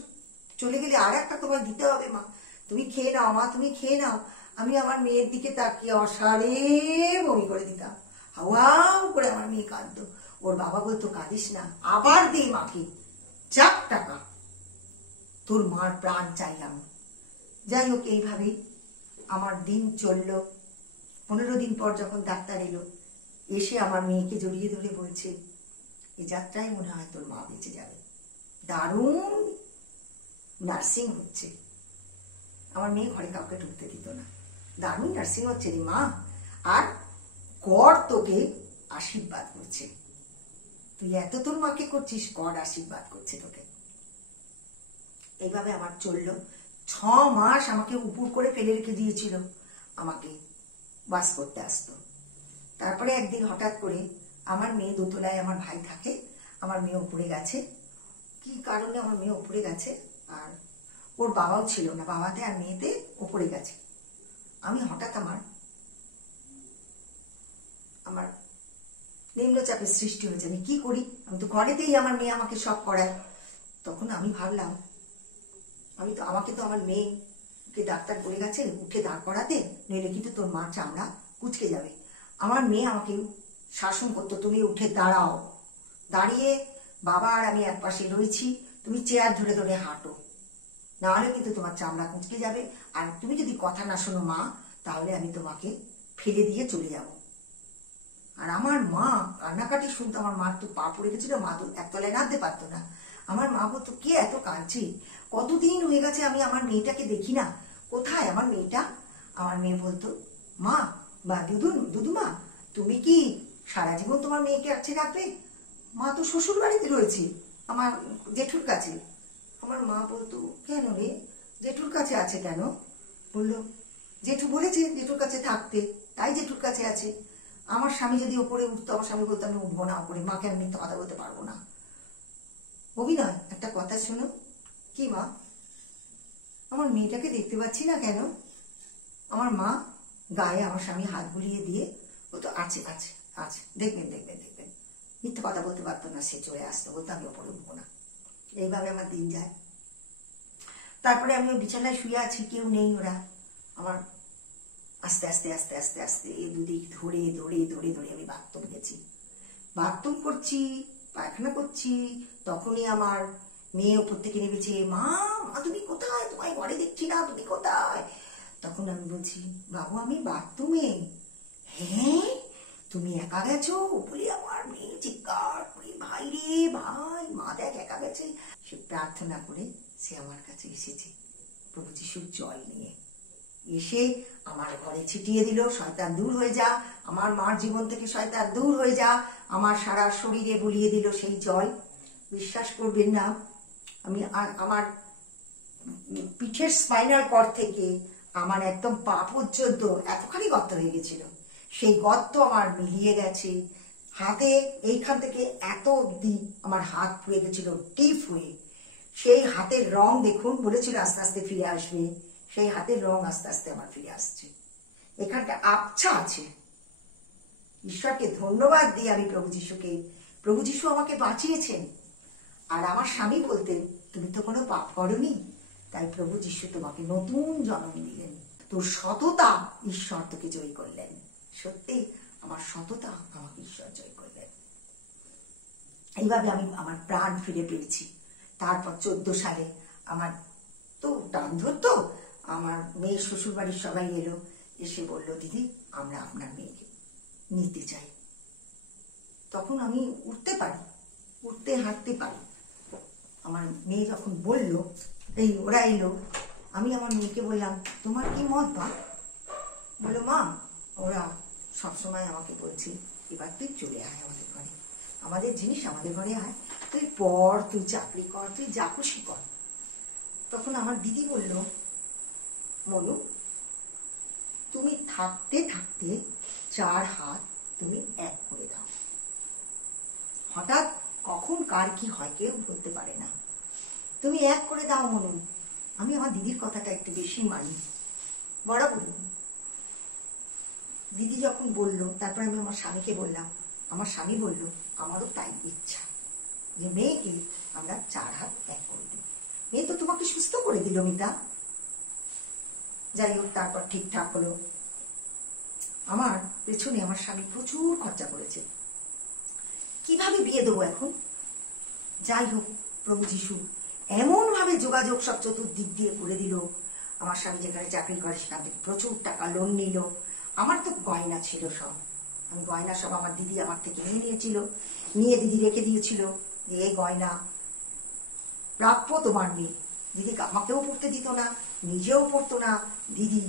চলে গেলে আর একটা তোমার দিতে হবে, মা তুমি খেয়ে নাও, মা তুমি খেয়ে নাও। আমি আমার মেয়ের দিকে তাকিয়ে অসারে বমি করে দিতাম, হাওয়াও করে আমার মেয়ে কাঁদতো। ওর বাবা বলতো, কাঁদিস না, আবার দে মাকে 4 টাকা, তোর মার প্রাণ চাইলাম। যাই হোক, এইভাবেই আমার দিন চলল। 15 দিন পর যখন ডাক্তার এলো, এসে আমার মেয়েকে জড়িয়ে ধরে বলছে, এই যাত্রায় মনে হয় তোর মা বেঁচে যাবে, দারুণ নার্সিং হচ্ছে। আমার মেয়ে ঘরে কাউকে ঢুকতে দিত না, দারুণ নার্সিং হচ্ছে রে মা, আর গড তোকে আশীর্বাদ করছে, তুই এত তোর মাকে করছিস, গড আশীর্বাদ করছে তোকে। এইভাবে আমার চললো। 6 মাস আমাকে উপুর করে ফেলে রেখে দিয়েছিল, আমাকে বাস করতে আসতো। তারপরে একদিন হঠাৎ করে আমার মেয়ে দোতলায়, আমার ভাই থাকে, আমার মেয়ে উপরে গেছে, কি কারণে আমার মেয়ে উপরে গেছে, আর ওর বাবাও ছিল না, বাবাতে আর মেয়েতে উপরে গেছে। আমি হঠাৎ আমার নিম্নচাপের সৃষ্টি হয়েছে, আমি কি করি, আমি তো ঘরেতেই আমার মেয়ে আমাকে সব করায়। তখন আমি ভাবলাম, আমাকে তো আমার মেয়েকে ডাক্তার বলে গেছে উঠে দাঁড় করাতে, নইলে কিন্তু তোর মার চামড়া কুচকে যাবে। আমার মেয়ে আমাকে শাসন করতো, তুমি উঠে দাঁড়াও, দাঁড়িয়ে বাবা আর আমি এক পাশে রয়েছি, তুমি চেয়ার ধরে ধরে হাঁটো, নাহলে কিন্তু তোমার চামড়া কুচকে যাবে, আর তুমি যদি কথা না শোনো মা, তাহলে আমি তোমাকে ফেলে দিয়ে চলে যাব। আর আমার মা কান্নাকাটি শুনতো, আমার মার তো পা পড়ে গেছিল, মা তো একতলায় নামতে পারতো না। আমার মা বলতো, কে এত কাঁদছে, কতদিন হয়ে গেছে আমি আমার মেয়েটাকে দেখি না, কোথায় আমার মেয়েটা। আমার মেয়ে বলতো, মা বা দুদুমা, তুমি কি সারা জীবন তোমার মেয়েকে আছে রাখবে? মা তো শ্বশুর বাড়িতে রয়েছে, আমার জেঠুর কাছে। আমার মা বলতো, কেন রে, জেঠুর কাছে আছে কেন? বললো, জেঠু বলেছে জেঠুর কাছে থাকতে, তাই জেঠুর কাছে আছে। আমার স্বামী যদি ওপরে উঠতো, আমার স্বামী বলতো, আমি উঠবো না ওপরে, মাকে আমি মিথ্যা কথা বলতে পারবো না। অভিনয়, একটা কথা শোনো। কি মা, আমার মেয়েটাকে দেখতে পাচ্ছি না কেন? আমার মা গায়ে আমার স্বামী হাত বুলিয়ে দিয়ে বলতো, আছে আছে আছে, দেখবেন দেখবেন দেখবেন। মিথ্যা কথা বলতে পারতো না, সে চলে আসতো, বলতো আমি ওপরে উঠবো না। এইভাবে আমার দিন যায়। তারপরে আমি ওই বিছানায় শুয়ে আছি, কেউ নেই, ওরা আমার আস্তে আস্তে আস্তে আস্তে আস্তে দুদিক ধরে ধরে ধরে ধরে আমি বাথরুম গেছি, বাথরুম করছি, পায়খানা করছি। তখনই আমার মেয়ে উপর থেকে নেমেছে, মা মা তুমি কোথায়, তোমায় ঘরে দেখছি না, তুমি কোথায়? তখন আমি বলছি, বাবু আমি বাথরুমে। হ্যাঁ তুমি একা গেছো বলে আমার মেয়ে চিৎকার করে, ভাই রে ভাই, মা দেখ একা গেছে। সে প্রার্থনা করে সে আমার কাছে এসেছে প্রভু যিশুর জল নিয়ে, এসে আমার ঘরে ছিটিয়ে দিল, শয়তান দূর হয়ে যা, আমার মার জীবন থেকে শয়তান দূর হয়ে যা, আমার সারা শরীরে বুলিয়ে দিল সেই জল। বিশ্বাস করবেন না, আমি আমার পিঠের স্পাইনাল কর্ড থেকে আমার একদম পা পর্যন্ত এতখানি গর্ত হয়ে গেছিল, সেই গর্ত আমার মিলিয়ে গেছে। হাতে এইখান থেকে এত অব্দি আমার হাত পুড়ে গেছিল টিপ হয়ে। সেই হাতের রং দেখুন, বলেছিল আস্তে আস্তে ফিরে আসবে, সেই হাতের রং আস্তে আস্তে আমার ফিরে আসছে। এখানটা আবছা আছে। ঈশ্বরকে ধন্যবাদ দিই আমি প্রভু যিশু আমাকে বাঁচিয়েছেন। আর আমার স্বামী বলতেন, তুমি তো কোনো পাপ করনি, তাই প্রভু যিশু তোমাকে নতুন জন্ম দিলেন, তোর সততা ঈশ্বর তোকে জয় করলেন। সত্যি আমার সততা আমাকে ঈশ্বর জয় করলেন। এইভাবে আমি আমার প্রাণ ফিরে পেয়েছি। তারপর 14 সালে আমার তো টান ধরতো, আমার মেয়ে শ্বশুর বাড়ির সবাই এলো, এসে বলল, দিদি আমরা আপনার মেয়েকে নিতে চাই। তখন আমি উঠতে পারি, উঠতে হাঁটতে পারি, আমার মেয়ে যখন বলল, ওরা এলো, আমি আমার মেয়েকে বললাম, তোমার কি মত বা? বললো, মা ওরা সবসময় আমাকে বলছে এবার তুই চলে আয় আমাদের ঘরে, আমাদের জিনিস আমাদের ঘরে আয়, তুই পড়, তুই চাকরি কর, তুই যা খুশি কর। তখন আমার দিদি বলল, মনু তুমি থাকতে থাকতে 4 হাত তুমি এক করে দাও, হঠাৎ কখন কার কি হয় কেউ বলতে পারে না, তুমি এক করে দাও মনু। আমি আমার দিদির কথাটা একটু বেশি মানি, বড় বলল। দিদি যখন বলল, তারপর আমি আমার স্বামীকে বললাম, আমার স্বামী বলল, আমারও তাই ইচ্ছা যে মেয়েকে আমরা 4 হাত এক করে দিই। মেয়ে তো তোমাকে সুস্থ করে দিল মিতা। যাই হোক, তারপর ঠিকঠাক হলো। আমার পেছনে আমার স্বামী প্রচুর খরচা করেছে, কিভাবে বিয়ে দেবো এখন। যাই হোক, প্রভু যিশু এমন ভাবে যোগাযোগ সব চতুর্দিক দিয়ে করে দিল। আমার স্বামী যেখানে চাকরি করে সেখান থেকে প্রচুর টাকা লোন নিল। আমার তো গয়না ছিল সব, আমি গয়না সব আমার দিদি আমার থেকে নিয়ে নিয়েছিল, নিয়ে দিদি রেখে দিয়েছিল যে এই গয়না প্রাপ্য তোমার মেয়ে। দিদি আমাকেও পড়তে দিত না, নিজেও পড়তো না, দিদি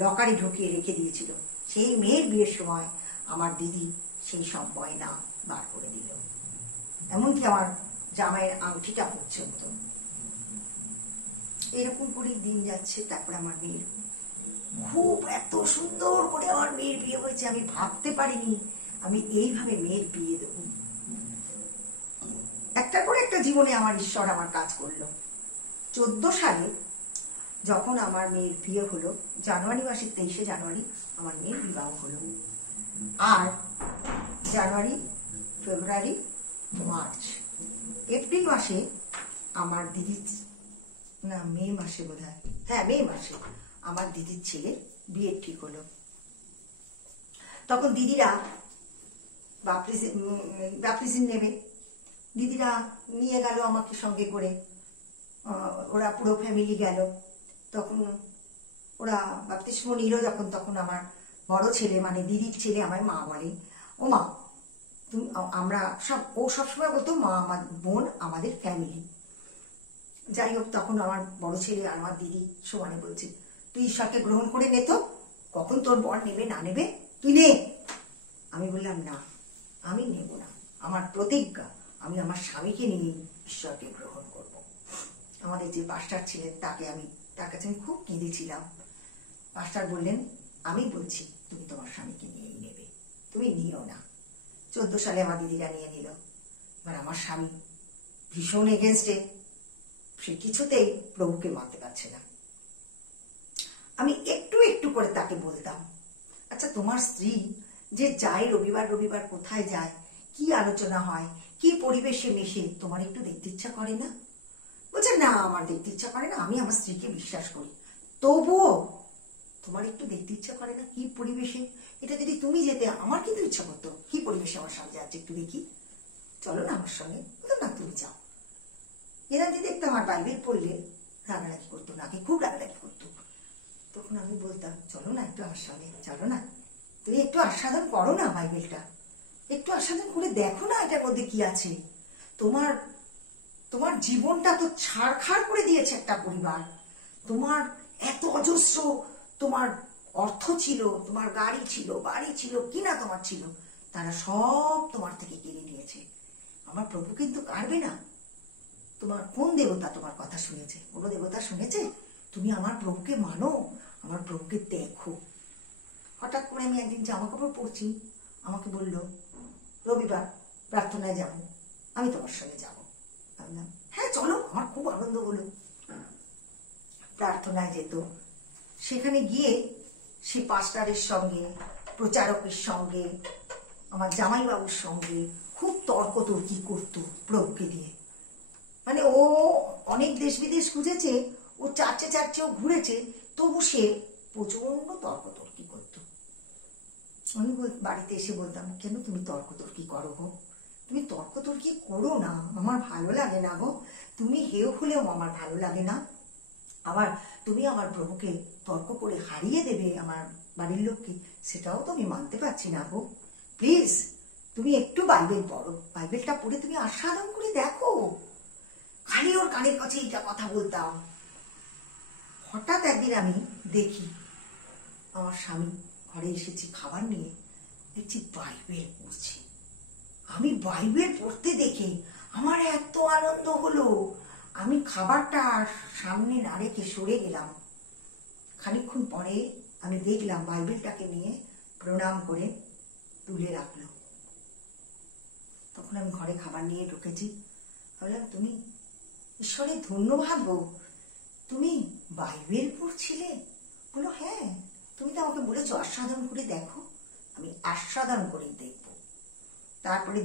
লকারে ঢুকিয়ে রেখে দিয়েছিল। সেই মেয়ের বিয়ের সময় আমার দিদি সেই সব গয়না বার করে দিল, এমনকি আমার জামাইয়ের আংটিটা পর্যন্ত। এরকম করে দিন যাচ্ছে। তারপর আমার মেয়ের খুব এত সুন্দর করে আমার মেয়ের বিয়ে হয়েছে, আমি ভাবতে পারিনি আমি এইভাবে মেয়ের বিয়ে দেব। একটা করে একটা জীবনে আমার ঈশ্বর আমার কাজ করলো। 14 সালে যখন আমার মেয়ের বিয়ে হলো, জানুয়ারি মাসের 23শে জানুয়ারি আমার মেয়ের বিবাহ হলো। আর জানুয়ারি, ফেব্রুয়ারি, মার্চ, এপ্রিল মাসে আমার দিদির, না মে মাসে বোধ হয়, হ্যাঁ মে মাসে আমার দিদির ছেলে বিয়ে ঠিক হলো। তখন দিদিরা বাপ্তিস্ম নেবে, দিদিরা নিয়ে গেল আমাকে সঙ্গে করে, ওরা পুরো ফ্যামিলি গেল। তখন ওরা বাপ্তিস্ম নিল যখন, তখন আমার বড় ছেলে মানে দিদির ছেলে আমার মা বলে, ও মা তুমি, আমরা সব, ও সবসময় বলতো মা আমার বোন আমাদের ফ্যামিলি। যাই হোক, তখন আমার বড় ছেলে আর আমার দিদি সমানে বলছে, তুই ঈশ্বরকে গ্রহণ করে নে তো, কখন তোর বর নেবে না নেবে তুই নে। আমি বললাম না, আমি নেব না, আমার প্রতিজ্ঞা আমি আমার স্বামীকে নিয়ে ঈশ্বরকে গ্রহণ করব। আমাদের যে পাস্টার ছিলেন তার কাছে আমি খুব কেঁদেছিলাম। পাস্টার বললেন, আমি বলছি তুমি তোমার স্বামীকে নিয়েই নেবে, তুমি নিও না। 14 সালে আমার দিদিরা নিয়ে নিল। এবার আমার স্বামী ভীষণ এগেনস্টে, সে কিছুতেই প্রভুকে মানতে পারছে না। আমি একটু একটু করে তাকে বলতাম, আচ্ছা তোমার স্ত্রী যে যায় রবিবার রবিবার কোথায় যায়, কি আলোচনা হয়, কি পরিবেশে মেশে, তোমার একটু দেখতে ইচ্ছা করে না? বলছে না, আমার দেখতে ইচ্ছা করে না, আমি আমার স্ত্রীকে বিশ্বাস করি, তবুও তোমার একটু দেখতে ইচ্ছা করে না কি পরিবেশে? এটা যদি তুমি যেতে আমার কিন্তু ইচ্ছা করতো, কি পরিবেশে আমার স্বামী যাচ্ছে একটু দেখি, চলো না আমার সঙ্গে। না তুমি যাও। এরা যদি দেখতাম আর বাইবেল পড়লে রাগারাগি করতো, নাকি খুব রাগারাগি করতো। তখন আমি বলতাম, চলো না একটু আমার সঙ্গে, চলো না, তুমি একটু আস্বাদন করো না বাইবেলটা, একটু আস্বাদন করে দেখো না এটার মধ্যে কি আছে। তোমার তোমার জীবনটা তো ছাড়খাড় করে দিয়েছে একটা পরিবার, তোমার এত অজস্র তোমার অর্থ ছিল, তোমার গাড়ি ছিল, বাড়ি ছিল, কিনা তোমার ছিল, তারা সব তোমার থেকে কেড়ে নিয়েছে। আমার প্রভু কিন্তু কাড়বে না। তোমার কোন দেবতা তোমার কথা শুনেছে? কোনো দেবতা শুনেছে? তুমি আমার প্রভুকে মানো, আমার প্রভুকে দেখো। হঠাৎ করে আমি একদিন জামা কাপড় পরছি, আমাকে বলল, রবিবার প্রার্থনায় যাব, আমি তোমার সঙ্গে যাব। ভাবলাম হ্যাঁ চলো, আমার খুব আনন্দ হলো। প্রার্থনায় যেত, সেখানে গিয়ে সে পাস্টারের সঙ্গে, প্রচারকের সঙ্গে, আমার জামাইবাবুর সঙ্গে খুব তর্কতর্কি করতো প্রভুকে দিয়ে। মানে ও অনেক দেশ বিদেশ খুঁজেছে, ও চার্চেও ঘুরেছে, তবু সে প্রচন্ড তর্কতর্কি করতো। আমি বাড়িতে এসে বলতাম, কেন তুমি তর্কতর্কি করো গো? তুমি তর্কতর্কি করো না, আমার ভালো লাগে না গো। তুমি হেও হলেও আমার ভালো লাগে না। আবার তুমি আমার প্রভুকে তর্ক করে হারিয়ে দেবে আমার বাড়ির লোককে, সেটাও তো আমি মানতে পারছি না গো। প্লিজ তুমি একটু বাইবেল পড়ো, বাইবেলটা পড়ে তুমি আস্বাদন করে দেখো। খালি ওর কানের কাছে এইটা কথা বলতাম। হঠাৎ একদিন আমি দেখি আমার স্বামী ঘরে এসেছি খাবার নিয়ে, দেখছি বাইবেল পড়ছে। আমি বাইবেল পড়তে দেখে আমার এত আনন্দ হলো, আমি খাবারটা সামনে না রেখে সরে গেলাম। খানিকক্ষণ পরে আমি দেখলাম বাইবেলটাকে নিয়ে প্রণাম করে তুলে রাখলো। তখন আমি ঘরে খাবার নিয়ে ঢুকেছি। ভাবলাম, তুমি ঈশ্বরের ধন্যবাদ গো, তুমি বাইবেল পড়ছিলে? বললো, হ্যাঁ, তুমি তো আমাকে বলেছো আস্বাদন করে দেখো। আমি আস্বাদন করে দেখব। তারপরে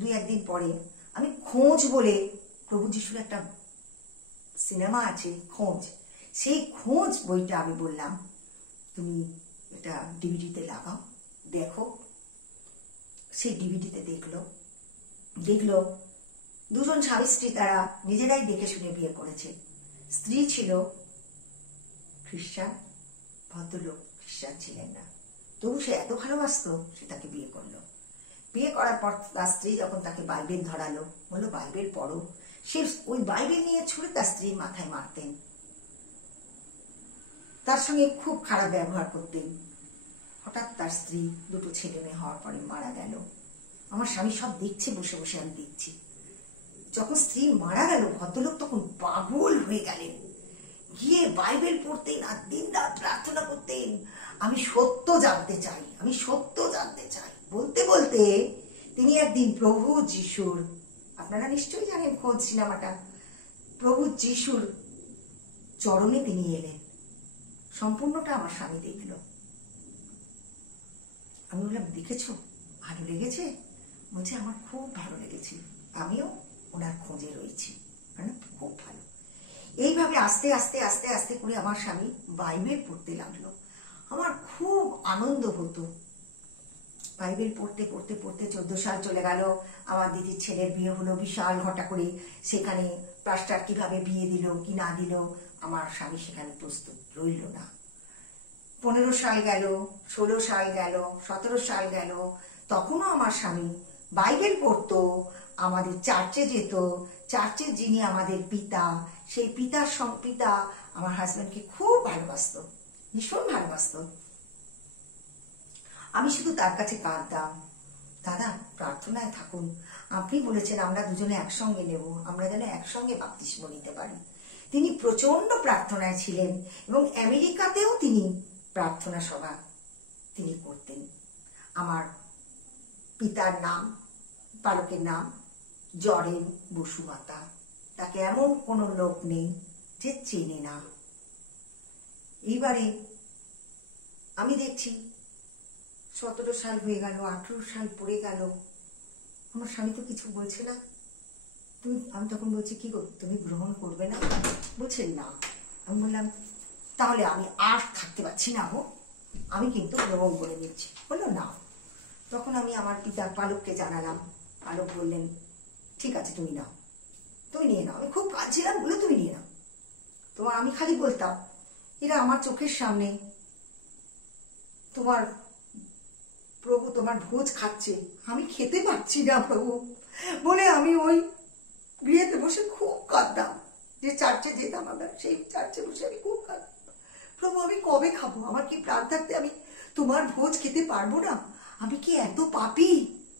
দুই একদিন পরে আমি খোঁজ বলে, প্রভু যিশুর একটা সিনেমা আছে খোঁজ, সেই খোঁজ বইটা আমি বললাম, তুমি এটা ডিভিডিতে লাগাও, দেখো। সেই ডিভিডিতে দেখলো দুজন স্বামী স্ত্রী, তারা নিজেরাই দেখে শুনে বিয়ে করেছে। স্ত্রী ছিল খ্রিস্টান, ভদ্রলোক খ্রিস্টান ছিলেন না, তবু সে এত ভালোবাসতো, সে তাকে বিয়ে করলো। বিয়ে করার পর তার স্ত্রী যখন তাকে বাইবেল ধরালো, বললো বাইবেল পড়ো, সে ওই বাইবেল নিয়ে ছুড়ে তার স্ত্রীর মাথায় মারতেন, তার সঙ্গে খুব খারাপ ব্যবহার করতেন। হঠাৎ তার স্ত্রী, দুটো ছেলে মেয়ে হওয়ার পরে মারা গেল। আমার স্বামী সব দেখছে, বসে বসে আমি দেখছি। যখন স্ত্রী মারা গেল, ভদ্রলোক তখন পাগল হয়ে গেলেন, গিয়ে বাইবেল পড়তেন আর দিন রাত প্রার্থনা করতেন, আমি সত্য জানতে চাই, আমি সত্য জানতে চাই। বলতে বলতে তিনি একদিন প্রভু যিশুর, আপনারা নিশ্চয়ই জানেন খোঁজ সিনেমাটা, প্রভু যিশুর চরণে তিনি এলেন। সম্পূর্ণটা আমার স্বামী দেখলো। আমি বললাম, দেখেছো, ভালো লেগেছে? বলছে, আমার খুব ভালো লেগেছে, আমিও ওনার খোঁজে রয়েছি, মানে খুব ভালো। এইভাবে আস্তে আস্তে আস্তে আস্তে করে আমার স্বামী বাইবেল পড়তে লাগলো। আমার খুব আনন্দ হতো। বাইবেল পড়তে পড়তে পড়তে 14 সাল চলে গেল। আমার দিদির ছেলের বিয়ে হলো বিশাল ঘটা করে। সেখানে পাস্টার কিভাবে বিয়ে দিল কি না দিল, আমার স্বামী সেখানে প্রস্তুত রইল না। 15 সাল গেল, 16 সাল গেল, 17 সাল গেল, তখনও আমার স্বামী বাইবেল পড়তো, আমাদের চার্চে যেত। চার্চে যিনি আমাদের পিতা, সেই পিতা আমার হাজবেন্ডকে খুব ভালোবাসতো, ভীষণ ভালোবাসতো। আমি শুধু তার কাছে কাঁদতাম, দাদা প্রার্থনায় থাকুন, আপনি বলেছেন আমরা দুজনে একসঙ্গে নেব, আমরা যেন একসঙ্গে বাপ্তিস্ম নিতে পারি। তিনি প্রচন্ড প্রার্থনায় ছিলেন এবং আমেরিকাতেও তিনি প্রার্থনা সভা তিনি করতেন। আমার পিতার নাম, পালকের নাম জরেন বসুমাতা, তাকে এমন কোনো লোক নেই যে চেনে না। এইবারে আমি দেখছি 17 সাল হয়ে গেল, 18 সাল পড়ে গেল, আমার স্বামী তো কিছু বলছে না। আমি তখন বলছি, কি গো তুমি গ্রহণ করবে না? বলছে না। আমি বললাম, তাহলে আমি আর থাকতে পারছি না গো, আমি কিন্তু গ্রহণ করে নিচ্ছি। বললো না। তখন আমি আমার পিতা পালককে জানালাম। পালক বললেন, ঠিক আছে তুমি নাও, তুমি নিয়ে নাও। আমি খুব কাঁদছিলাম, বলে তুমি নিয়ে নাও। তোমার আমি খালি বলতাম, এরা আমার চোখের সামনে তোমার প্রভু তোমার ভোজ খাচ্ছে, আমি খেতে পারছি না প্রভু বলে আমি ওই গৃহেতে বসে খুব কাঁদতাম। যে চার্চে যেতাম আমরা, সেই চার্চে বসে আমি খুব কাঁদতাম, প্রভু আমি কবে খাবো, আমার কি প্রাণ থাকতে আমি তোমার ভোজ খেতে পারবো না? আমি কি এত পাপী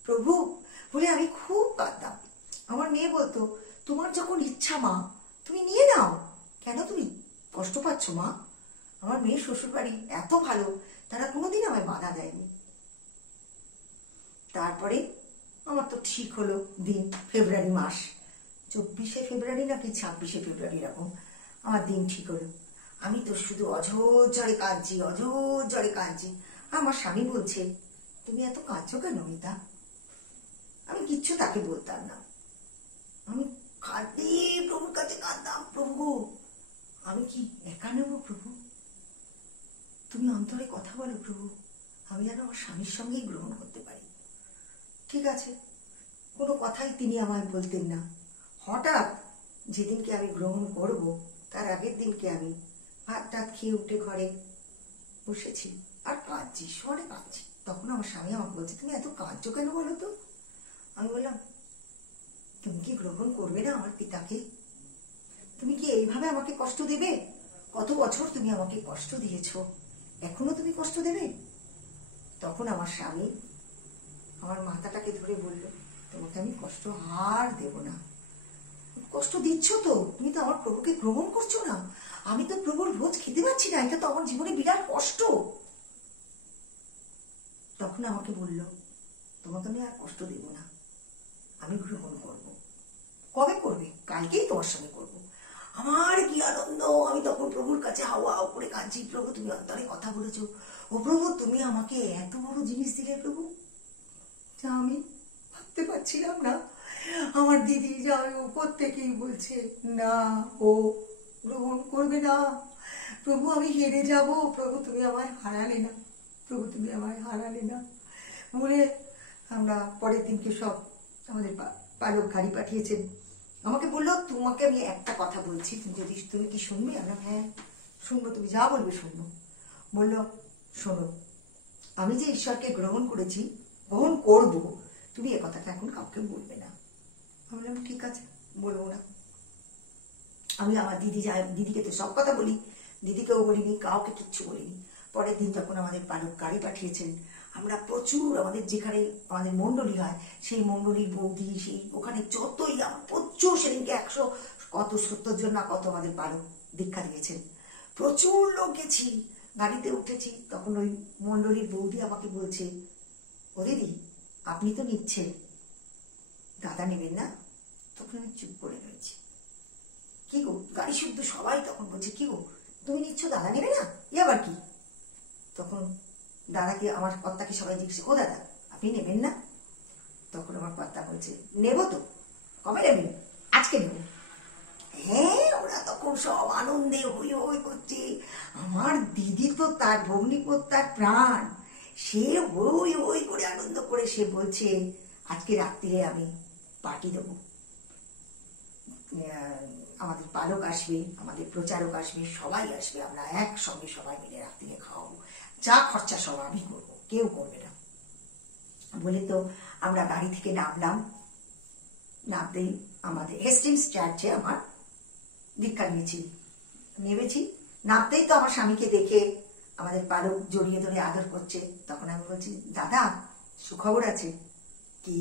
প্রভু বলে আমি খুব কাঁদতাম। আমার মেয়ে বলতো, তোমার যখন ইচ্ছা মা, তুমি নিয়ে নাও, কেন তুমি কষ্ট পাচ্ছ মা? আমার মেয়ের শ্বশুর বাড়ি এত ভালো, তারা কোনোদিন আমায় বাধা দেয়নি। তারপরে আমার তো ঠিক হলো দিন, ফেব্রুয়ারি মাস, 24শে ফেব্রুয়ারি নাকি 26শে ফেব্রুয়ারি, এরকম আমার দিন ঠিক হলো। আমি তো শুধু অঝোর ঝরে কাঁদছি, অঝোর ঝরে কাঁদছি। আমার স্বামী বলছে, তুমি এত কাঁদছো কেন মিতা? আমি কিচ্ছু তাকে বলতাম না, আমি কাঁদতে প্রভুর কাছে কাঁদতাম, প্রভু আমি কি একা নেবো প্রভু, তুমি অন্তরে কথা বলো প্রভু, আমি যেন আমার স্বামীর সঙ্গেই গ্রহণ করতে পারি। ঠিক আছে, কোনো কথাই তিনি আমায় বলতেন না। হঠাৎ যেদিনকে আমি গ্রহণ করব, তার আগের দিনকে আমি ভাত টাত খেয়ে উঠে ঘরে বসেছি আর কাঁদছি, সরে কাঁদছি। তখন আমার স্বামী আমাকে বলছে, তুমি এত কাঁদছো কেন বলো তো? আমি বললাম, তুমি কি গ্রহণ করবে না আমার পিতাকে? তুমি কি এইভাবে আমাকে কষ্ট দেবে? কত বছর তুমি আমাকে কষ্ট দিয়েছো, এখনো তুমি কষ্ট দেবে? তখন আমার স্বামী আমার মাথাটাকে ধরে বলল, তোমাকে আমি কষ্ট আর দেব না। কষ্ট দিচ্ছ তো, তুমি তো আমার প্রভুকে গ্রহণ করছো না। আমি তো প্রভুর ভোজ খেতে পারছি না, এটা তো আমার জীবনে বিরাট কষ্ট। তখন আমাকে বলল, তোমাকে আমি আর কষ্ট দেব না, আমি গ্রহণ করব। কবে করবে? কালকেই তোমার সঙ্গে করব। আমার কি আনন্দ! আমি তখন প্রভুর কাছে হাওয়া করে কাঁদছি, প্রভু তুমি অন্তরে কথা বলেছো, ও প্রভু তুমি আমাকে এত বড় জিনিস দিলে প্রভু, যা আমি ভাবতে পারছিলাম না। আমার দিদি যা উপর থেকেই বলছে, না ও গ্রহণ করবে না, প্রভু আমি হেরে যাব, প্রভু তুমি আমায় হারালে না, প্রভু তুমি আমায় হারালে না বলে আমরা পরের দিনকে সব আমাদের পালক গাড়ি পাঠিয়েছেন। আমাকে বললো, তোমাকে আমি একটা কথা বলছি, যদি তুমি কি শুনবে? আমরা হ্যাঁ শুনবো, তুমি যা বলবে শুনবো। বললো, শোনো, আমি যে ঈশ্বরকে গ্রহণ করেছি, গ্রহণ করব, তুমি এ কথাটা এখন কাউকে বলবে না। আমি বললাম ঠিক আছে, বলবো না। আমি আমার দিদিকে তো সব কথা বলি, দিদিকেও বলিনি, কাউকে কিচ্ছু বলিনি। পরের দিন যখন আমাদের পালক গাড়ি পাঠিয়েছেন, আমরা প্রচুর আমাদের যেখানে আমাদের মণ্ডলী হয় সেই মণ্ডলীর বৌদি, সেই ওখানে যতই আমার প্রচুর, সেদিনকে 170 জন না কত আমাদের পালক দীক্ষা দিয়েছেন, প্রচুর লোক গেছি, গাড়িতে উঠেছি। তখন ওই মণ্ডলীর বৌদি আমাকে বলছে, ও দিদি আপনি তো নিচ্ছেন, দাদা নেবেন না? তখন আমি চুপ করে রয়েছি। কি গো, গাড়ি শুদ্ধ সবাই তখন বলছে, কি গো তুমি নিচ্ছ, দাদা নেবে না? এ আবার কি? তখন দাদাকে, আমার কর্তাকে সবাই জিজ্ঞেস, ও দাদা আপনি নেবেন না? তখন আমার কর্তা বলছে, নেব তো। কবে নেবেন? আজকে নেব। হ্যাঁ, ওরা তখন সব আনন্দে হই হই করছে। আমার দিদি তো তার ভগ্নিপতি, তার প্রাণ, সে হই হই করে আনন্দ করে সে বলছে, আজকে রাত্রিরে আমি পার্টি দেবো, আমাদের পালক আসবে, আমাদের প্রচারক আসবে, সবাই আসবে, আমরা একসঙ্গে সবাই মিলে রাত্রিরে খাওয়াবো, যা খরচা সব আমি করবো, কেউ করবে না বলে। তো আমরা গাড়ি থেকে নামলাম। নামতেই আমাদের হেস্টিংস চার্চে আমার দীক্ষা নেমেছি। নামতেই তো আমার স্বামীকে দেখে আমাদের পালক জড়িয়ে ধরে আদর করছে। তখন আমি বলছি, দাদা সুখবর আছে। কি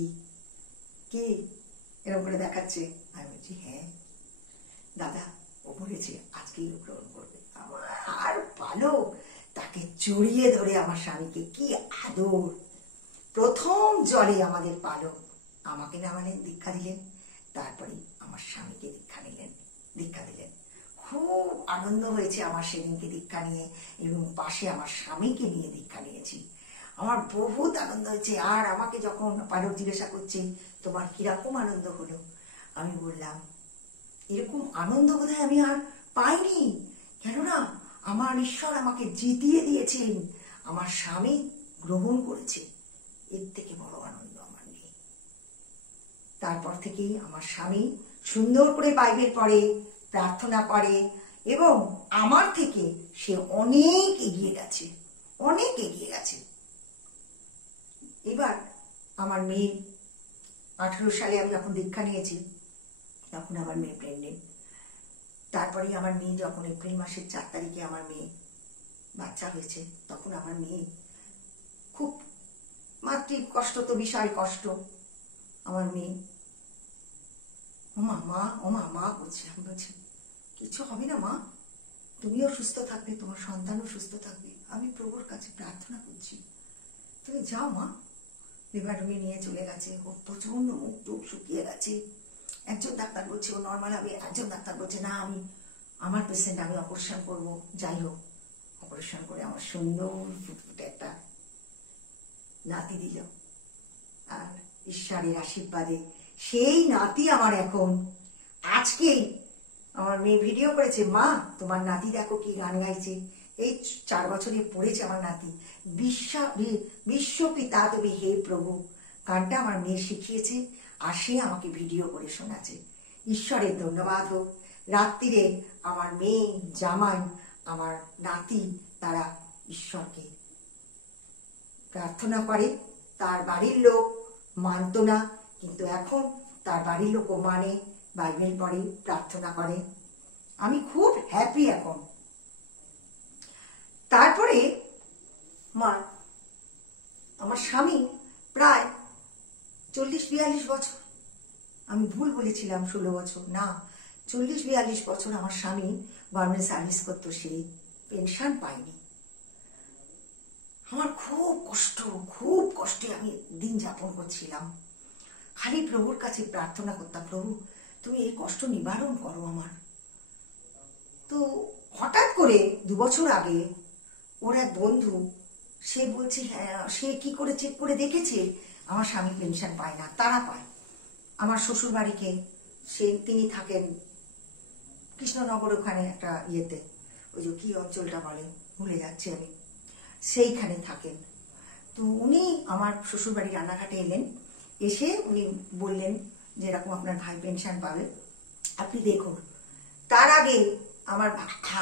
কি এরকম করে দেখাচ্ছে। আমি বলছি, হ্যাঁ দাদা, ও বলেছে আজকেই গ্রহণ করবে। আমার পালক তাকে জড়িয়ে ধরে আমার স্বামীকে কি আদর। প্রথম জলে আমাদের পালক আমাকে নামালেন, দীক্ষা দিলেন, তারপরে আমার স্বামীকে দীক্ষা দিলেন। খুব আনন্দ হয়েছে আমার সেদিনকে দীক্ষা নিয়ে, এবং পাশে আমার স্বামীকে নিয়ে দীক্ষা নিয়েছি। আমার বহুত আনন্দ হয়েছে। আর আমাকে যখন পালক জিজ্ঞাসা করছে, তোমার কিরকম আনন্দ হলো, আমি বললাম, এরকম আনন্দ বোধহয় আমি আর পাইনি, কেননা আমার ঈশ্বর আমাকে জিতিয়ে দিয়েছেন, আমার স্বামী গ্রহণ করেছে, এর থেকে বড় আনন্দ আমার নেই। তারপর থেকেই আমার স্বামী সুন্দর করে বাইবেল পড়ে, প্রার্থনা করে, এবং আমার থেকে সে অনেক এগিয়ে গেছে, অনেক এগিয়ে গেছে। এবার আমার মেয়ে 18 সালে আমি যখন দীক্ষা নিয়েছি, তখন আমার মেয়ে প্রেগনেন্ট। তারপরে আমার মেয়ে যখন এপ্রিল মাসের 4 তারিখে আমার মেয়ে বাচ্চা হয়েছে, তখন আমার মেয়ে খুব মাতৃ কষ্ট, তো বিশাল কষ্ট। আমার মেয়ে ও মা মা বলছে। আমি বলছি, কিছু হবে না মা, তুমিও সুস্থ থাকবে, তোমার সন্তানও সুস্থ থাকবে, আমি প্রভুর কাছে প্রার্থনা করছি, তুমি যাও মা। লিভার রুমে নিয়ে চলে গেছে। ও প্রচন্ড মুখ টুক শুকিয়ে গেছে। একজন ডাক্তার বলছে ও নর্মাল হবে, একজন ডাক্তার বলছে না, আমি আমার পেশেন্ট, আমি অপারেশন করবো। যাই হোক, অপারেশন করে আমার সুন্দর ফুটফুটে একটা নাতি দিল। আর ঈশ্বরের আশীর্বাদে সেই নাতি আমার এখন, আজকেই আমার মেয়ে ভিডিও করেছে, মা তোমার নাতি দেখো কি গান গাইছে, এই 4 বছরে পড়েছে আমার নাতি, বিশ্বপিতা তুমি হে প্রভু, গানটা আমার মেয়ে শিখিয়েছে, আর সে আমাকে ভিডিও করে শোনাচ্ছে। ঈশ্বরের ধন্যবাদ হোক। রাত্রিরে আমার মেয়ে, জামাই, আমার নাতি, তারা ঈশ্বরকে প্রার্থনা করে। তার বাড়ির লোক মানত না, কিন্তু এখন তার বাড়ির লোকও মানে, বাইবেল পড়ে, প্রার্থনা করে। আমি খুব হ্যাপি এখন। তারপরে আমার স্বামী প্রায় 40-42 বছর, আমি ভুল বলেছিলাম 16 বছর, না 40-42 বছর আমার স্বামী গভর্নমেন্ট সার্ভিস করতো, সেই পেনশন পাইনি। আমার খুব কষ্টে আমি দিন যাপন করছিলাম। খালি প্রভুর কাছে প্রার্থনা করতাম, প্রভু তুমি এই কষ্ট নিবারণ করো আমার। তো হঠাৎ করে 2 বছর আগে ওর এক বন্ধু, সে বলছে হ্যাঁ, সে কি করে চেক করে দেখেছে আমার স্বামী পেনশন পায় না, তারা পায়। আমার শ্বশুর বাড়িকে, তিনি থাকেন কৃষ্ণনগর, ওখানে একটা ইয়েতে, ওই যে কি অঞ্চলটা বলে ভুলে যাচ্ছি আমি, সেইখানে থাকেন। তো উনি আমার শ্বশুর বাড়ি রান্নাঘাটে এলেন, এসে উনি বললেন যে এরকম আপনার ভাই পেনশন পাবে, আপনি দেখুন। তার আগে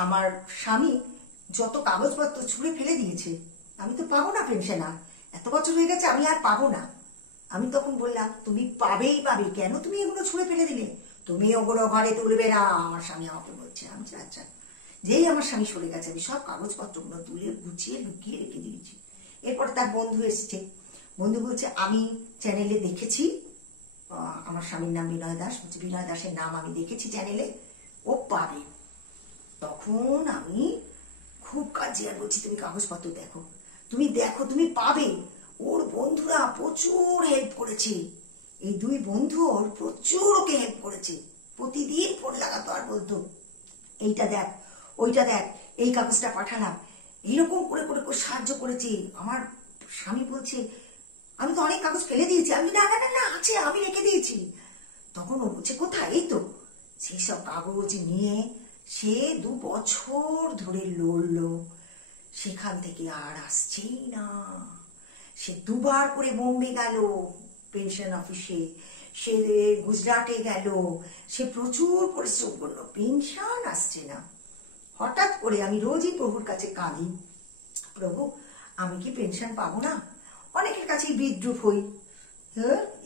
আমার স্বামী যত কাগজপত্র ছুঁড়ে ফেলে দিয়েছে, আমি তো পাবো না পেনশন, আর এত বছর হয়ে গেছে আমি আর পাবো না। আমি তখন বললাম তুমি পাবেই পাবে, কেন তুমি এগুলো ছুঁড়ে ফেলে দিলে, তুমি ওগুলো ঘরে তুলবে না। আমার স্বামী আমাকে বলছে, আমি আচ্ছা। যেই আমার স্বামী সরে গেছে আমি সব কাগজপত্রগুলো তুলে গুছিয়ে লুকিয়ে রেখে দিয়েছি। এরপর তার বন্ধু এসছে, বন্ধু বলছে আমি চ্যানেলে দেখেছি, আমার স্বামীর নাম বিনয় দাস, বলছে বিনয় দাসের নাম আমি দেখেছি চ্যানেলে, ও পাবে। তখন আমি খুব কাজে আর বলছি তুমি কাগজপত্র দেখো, তুমি পাবে। ওর বন্ধুরা প্রচুর হেল্প করেছে, এই 2 বন্ধু ওর প্রচুর ওকে হেল্প করেছে, প্রতিদিন ফোন লাগাতো আর বলতো এইটা দেখ ওইটা দেখ, এই কাগজটা পাঠালাম, এইরকম করে করে সাহায্য করেছে। আমার স্বামী বলছে আমি তো অনেক কাগজ ফেলে দিয়েছি, আমি না আছে, আমি রেখে দিয়েছি। তখন ও বলছে কোথায়, এই তো। সেই সব কাগজ নিয়ে সে 2 বছর ধরে লড়লো, সেখান থেকে আর আসছেই না। সে 2 বার করে বোম্বে গেল পেনশন অফিসে, সে গুজরাটে গেল, সে প্রচুর পরিশ্রম করলো, পেনশন আসছে না। হঠাৎ করে আমি রোজই প্রভুর কাছে কাঁদি, প্রভু আমি কি পেনশন পাবো না। অনেকের কাছেই বিদ্রুপ হই,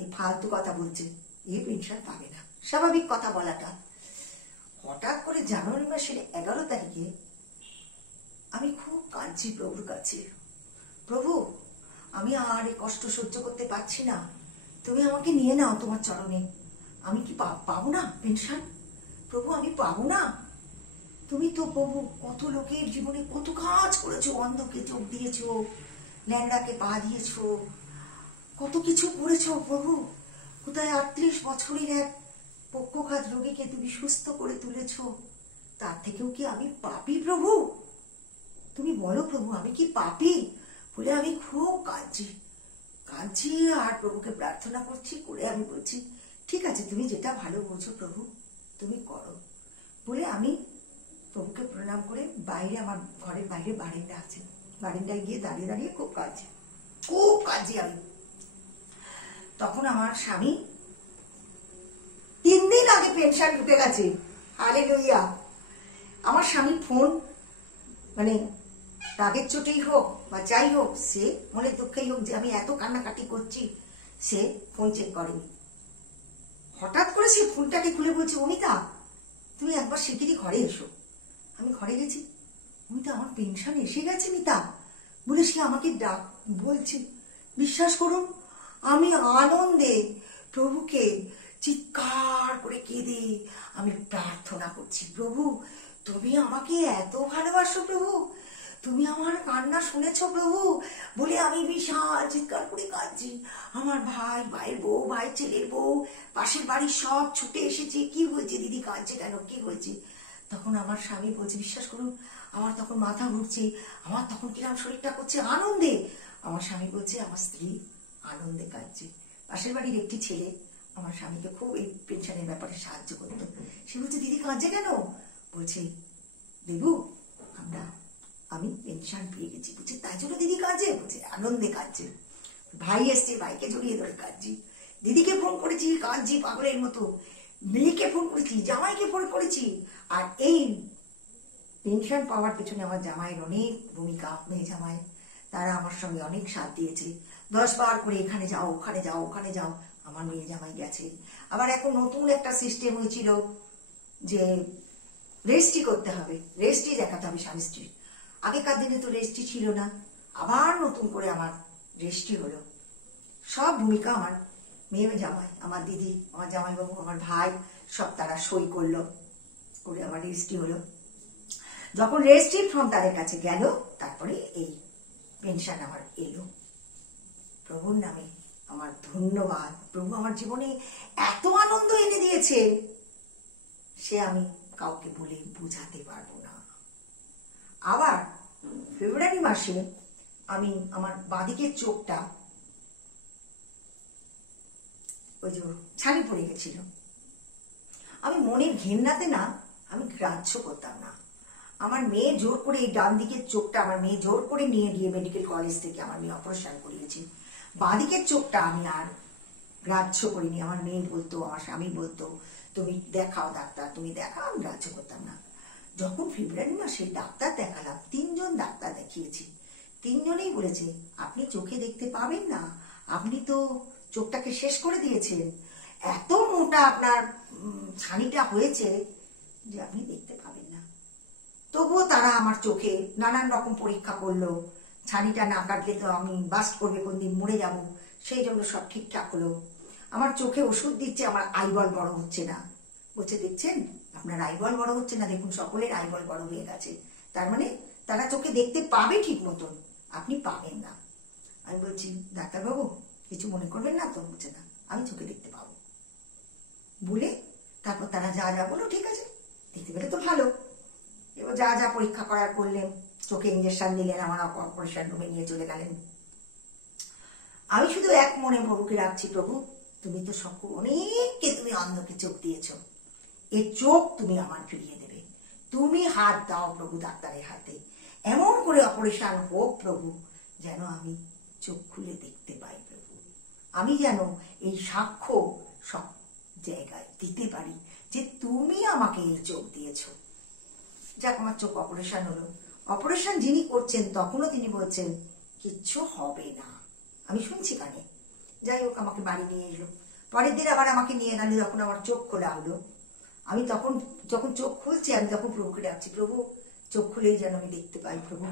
এই ফালতু কথা বলছে, এ পেনশন পাবে না, স্বাভাবিক কথা বলাটা। হঠাৎ করে জানুয়ারি মাসের 11 তারিখে আমি খুব কাঁদছি প্রভুর কাছে, প্রভু আমি আর এই কষ্ট সহ্য করতে পারছি না, তুমি আমাকে নিয়ে নাও তোমার চরণে। আমি কি পাবো না পেনশন, প্রভু আমি পাবো না। তুমি তো প্রভু কত লোকের জীবনে কত কাজ করেছো, অন্ধকে চোখ দিয়েছো, ল্যাংড়াকে পা দিয়েছো, কত কিছু করেছো প্রভু। কোথায় 38 বছরের এক পক্ষঘাত রোগীকে তুমি সুস্থ করে তুলেছো, তার থেকেও কি আমি পাপী প্রভু? তুমি বলো প্রভু আমি কি পাপী? বলে আমি খুব কাঁদছি আর প্রভুকে প্রার্থনা করছি, করে আমি বলছি ঠিক আছে তুমি যেটা ভালো বোঝো প্রভু তুমি করো। বলে আমি প্রভুকে প্রণাম করে বাইরে, আমার ঘরের বাইরে বারান্দা আছে, বারান্দায় গিয়ে দাঁড়িয়ে দাঁড়িয়ে খুব কাঁদছি আমি। তখন আমার স্বামী 3 দিন আগে পেনশন ঢুকে গেছে, হালেলুয়া। আমার স্বামী ফোন, মানে রাগের চোটেই হোক বা যাই হোক, সে মনের দুঃখেই হোক যে আমি এত কান্নাকাটি করছি, সে ফোন চেক করেনি। হঠাৎ করে সে ফোনটাকে খুলে বলছে অমিতা তুমি একবার শিগগিরই ঘরে এসো। আমি ঘরে গেছি, অমিতা আমার পেনশন এসে গেছে মিতা বলে সে আমাকে বলছে। বিশ্বাস করুন আমি আনন্দে প্রভুকে চিৎকার করে কেঁদে আমি প্রার্থনা করছি, প্রভু তুমি আমাকে এত ভালোবাসো প্রভু, তুমি আমার কান্না শুনেছো প্রভু। বলে আমি বিশাল চিৎকার করে কাঁদছি। আমার ভাইয়ের বউ, ভাই ছেলের বউ, পাশের বাড়ির সব ছুটে এসেছে, কি হয়েছে দিদি কাঁদছে কেন, কি হয়েছে? তখন আমার স্বামী বলছে বিশ্বাস করুন আমার তখন মাথা ঘুরছে, আমার তখন কিরম শরীরটা করছে আনন্দে। আমার স্বামী বলছে আমার স্ত্রী আনন্দে কাঁদছে। পাশের বাড়ির একটি ছেলে আমার স্বামীকে খুব এই পেনশনের ব্যাপারে সাহায্য করতো, সে বলছে দিদি কাঁদছে কেন? বলছে দেবু আমি পেনশন পেয়ে গেছি। বলছে তাই জন্য দিদি কাঁদছে? বলছে আনন্দে কাঁদছে। ভাই এসছে, ভাইকে জড়িয়ে ধরে কাঁদছি, দিদিকে ফোন করেছি কাঁদছি পাগলের মতো, মেয়েকে ফোন করেছি, জামাইকে ফোন করেছি। আর এই পেনশন পাওয়ার পেছনে আমার জামাইয়ের অনেক ভূমিকা, মেয়ে জামাই, তারা আমার সঙ্গে অনেক সাথ দিয়েছে। 10 বার করে এখানে যাও ওখানে যাও ওখানে যাও, আমার মেয়ে জামাই গেছে। আবার এখন নতুন একটা সিস্টেম হয়েছিল যে রেজিস্ট্রি করতে হবে, রেজিস্ট্রি দেখাতে হবে স্বামী স্ত্রীর। আগেকার দিনে তো রেজিস্ট্রি ছিল না, আবার নতুন করে আমার রেজিস্ট্রি হলো। সব ভূমিকা আমার মেয়ে জামাই, আমার দিদি, আমার জামাইবাবু, আমার ভাই, সব তারা সই করলো, করে আমার রেজিস্ট্রি হলো। যখন রেজিস্ট্রির ফর্ম তাদের কাছে গেল, তারপরে এই পেনশন আমার এলো। প্রভুর নামে আমার ধন্যবাদ। প্রভু আমার জীবনে এত আনন্দ এনে দিয়েছে, সে আমি কাউকে বলে বোঝাতে পারবো না। আবার ফেব্রুয়ারি মাসে আমি আমার বাঁদিকের চোখটা ওই যে ছানি পড়ে গেছিল, আমি মনের ঘেন্নাতে না, আমি গ্রাহ্য করতাম না। আমার মেয়ে জোর করে এই ডান দিকের চোখটা আমার মেয়ে জোর করে নিয়ে গিয়ে মেডিকেল কলেজ থেকে আমার মেয়ে অপারেশন করিয়েছি। বাঁদিকের চোখটা আমি আর গ্রাহ্য করিনি। আমার মেয়ে বলতো, আমার স্বামী বলতো, তুমি দেখাও ডাক্তার, তুমি দেখাও, আমি গ্রাহ্য করতাম না। যখন ফেব্রুয়ারি মাসে ডাক্তার দেখালাম, 3 জন ডাক্তার দেখিয়েছি, 3 জনেই বলেছে আপনি চোখে দেখতে পাবেন না, আপনি তো চোখটাকে শেষ করে দিয়েছেন, এত মোটা আপনার ছানিটা হয়েছে যে আপনি দেখতে পাবেন না। তবুও তারা আমার চোখে নানান রকম পরীক্ষা করলো, ছানিটা না কাটলে তো আমি বাস্ট করবে, কোনদিন মরে যাব, সেই জন্য সব ঠিকঠাক হলো। আমার চোখে ওষুধ দিচ্ছে, আমার আইবল বড় হচ্ছে না। বলছে দেখছেন আপনার আইবল বড় হচ্ছে না, দেখুন সকলের আইবল বড় হয়ে গেছে, তার মানে তারা চোখে দেখতে পাবে ঠিক মতন, আপনি পাবেন না। আমি বলছি ডাক্তারবাবু কিছু মনে করবেন না তো? বলছে না, আমি চোখে দেখতে পাবো। বলে তারপর তারা যা যা বলো ঠিক আছে, দেখতে পেলে তো ভালো। এবার যা যা পরীক্ষা করার করলেন, চোখে ইঞ্জেকশন দিলেন, আমার অপারেশন রুমে নিয়ে চলে গেলেন। আমি শুধু এক মনে প্রভুকে রাখছি, প্রভু তুমি তো সকল অনেককে তুমি অন্ধকে চোখ দিয়েছ, এই চোখ তুমি আমার ফিরিয়ে দেবে। তুমি হাত দাও প্রভু ডাক্তারের হাতে, এমন করে অপারেশন হোক প্রভু যেন আমি চোখ খুলে দেখতে পাই প্রভু। আমি যেন এই সাক্ষ্য সব জায়গায় দিতে পারি যে তুমি আমাকে এই চোখ দিয়েছ। যাক, আমার চোখ অপারেশন হলো। অপারেশন যিনি করছেন তখনও তিনি বলছেন কিচ্ছু হবে না, আমি শুনছি কানে। যাই হোক, আমাকে বাড়ি নিয়ে এলো। পরের দিন আবার আমাকে নিয়ে গেল, যখন আমার চোখ খোলা হলো। আমি তখন যখন চোখ খুলছি, আমি তখন প্রভুকে ডাকছি, প্রভু চোখ খুলেই যেন আমি দেখতে পাই প্রভু,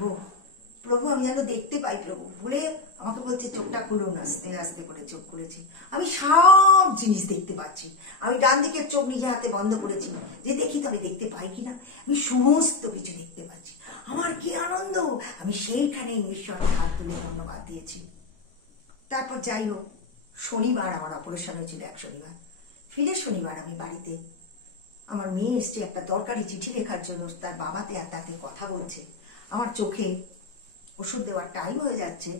প্রভু আমি যেন দেখতে পাই প্রভু। বলে আমাকে বলছে চোখটা খুলুন, আস্তে আস্তে করে চোখ খুলেছি। আমি সব জিনিস দেখতে পাচ্ছি। আমি ডান দিকের চোখ নিজে হাতে বন্ধ করেছি যে দেখি তো আমি দেখতে পাই কিনা, আমি সমস্ত কিছু দেখতে পাচ্ছি। আমার কি আনন্দ! আমি সেইখানে ঈশ্বরের হাত তুলে ধন্যবাদ দিয়েছি। তারপর যাই হোক, শনিবার আমার অপারেশন হয়েছিল, এক শনিবার। ফিরে শনিবার আমি বাড়িতে, আমার মেয়ে এসছে একটা দরকারি চিঠি লেখার জন্য, তার বাবাতে আর তাতে কথা বলছে। আমার চোখে ওষুধ দেওয়ার টাইম হয়ে যাচ্ছে।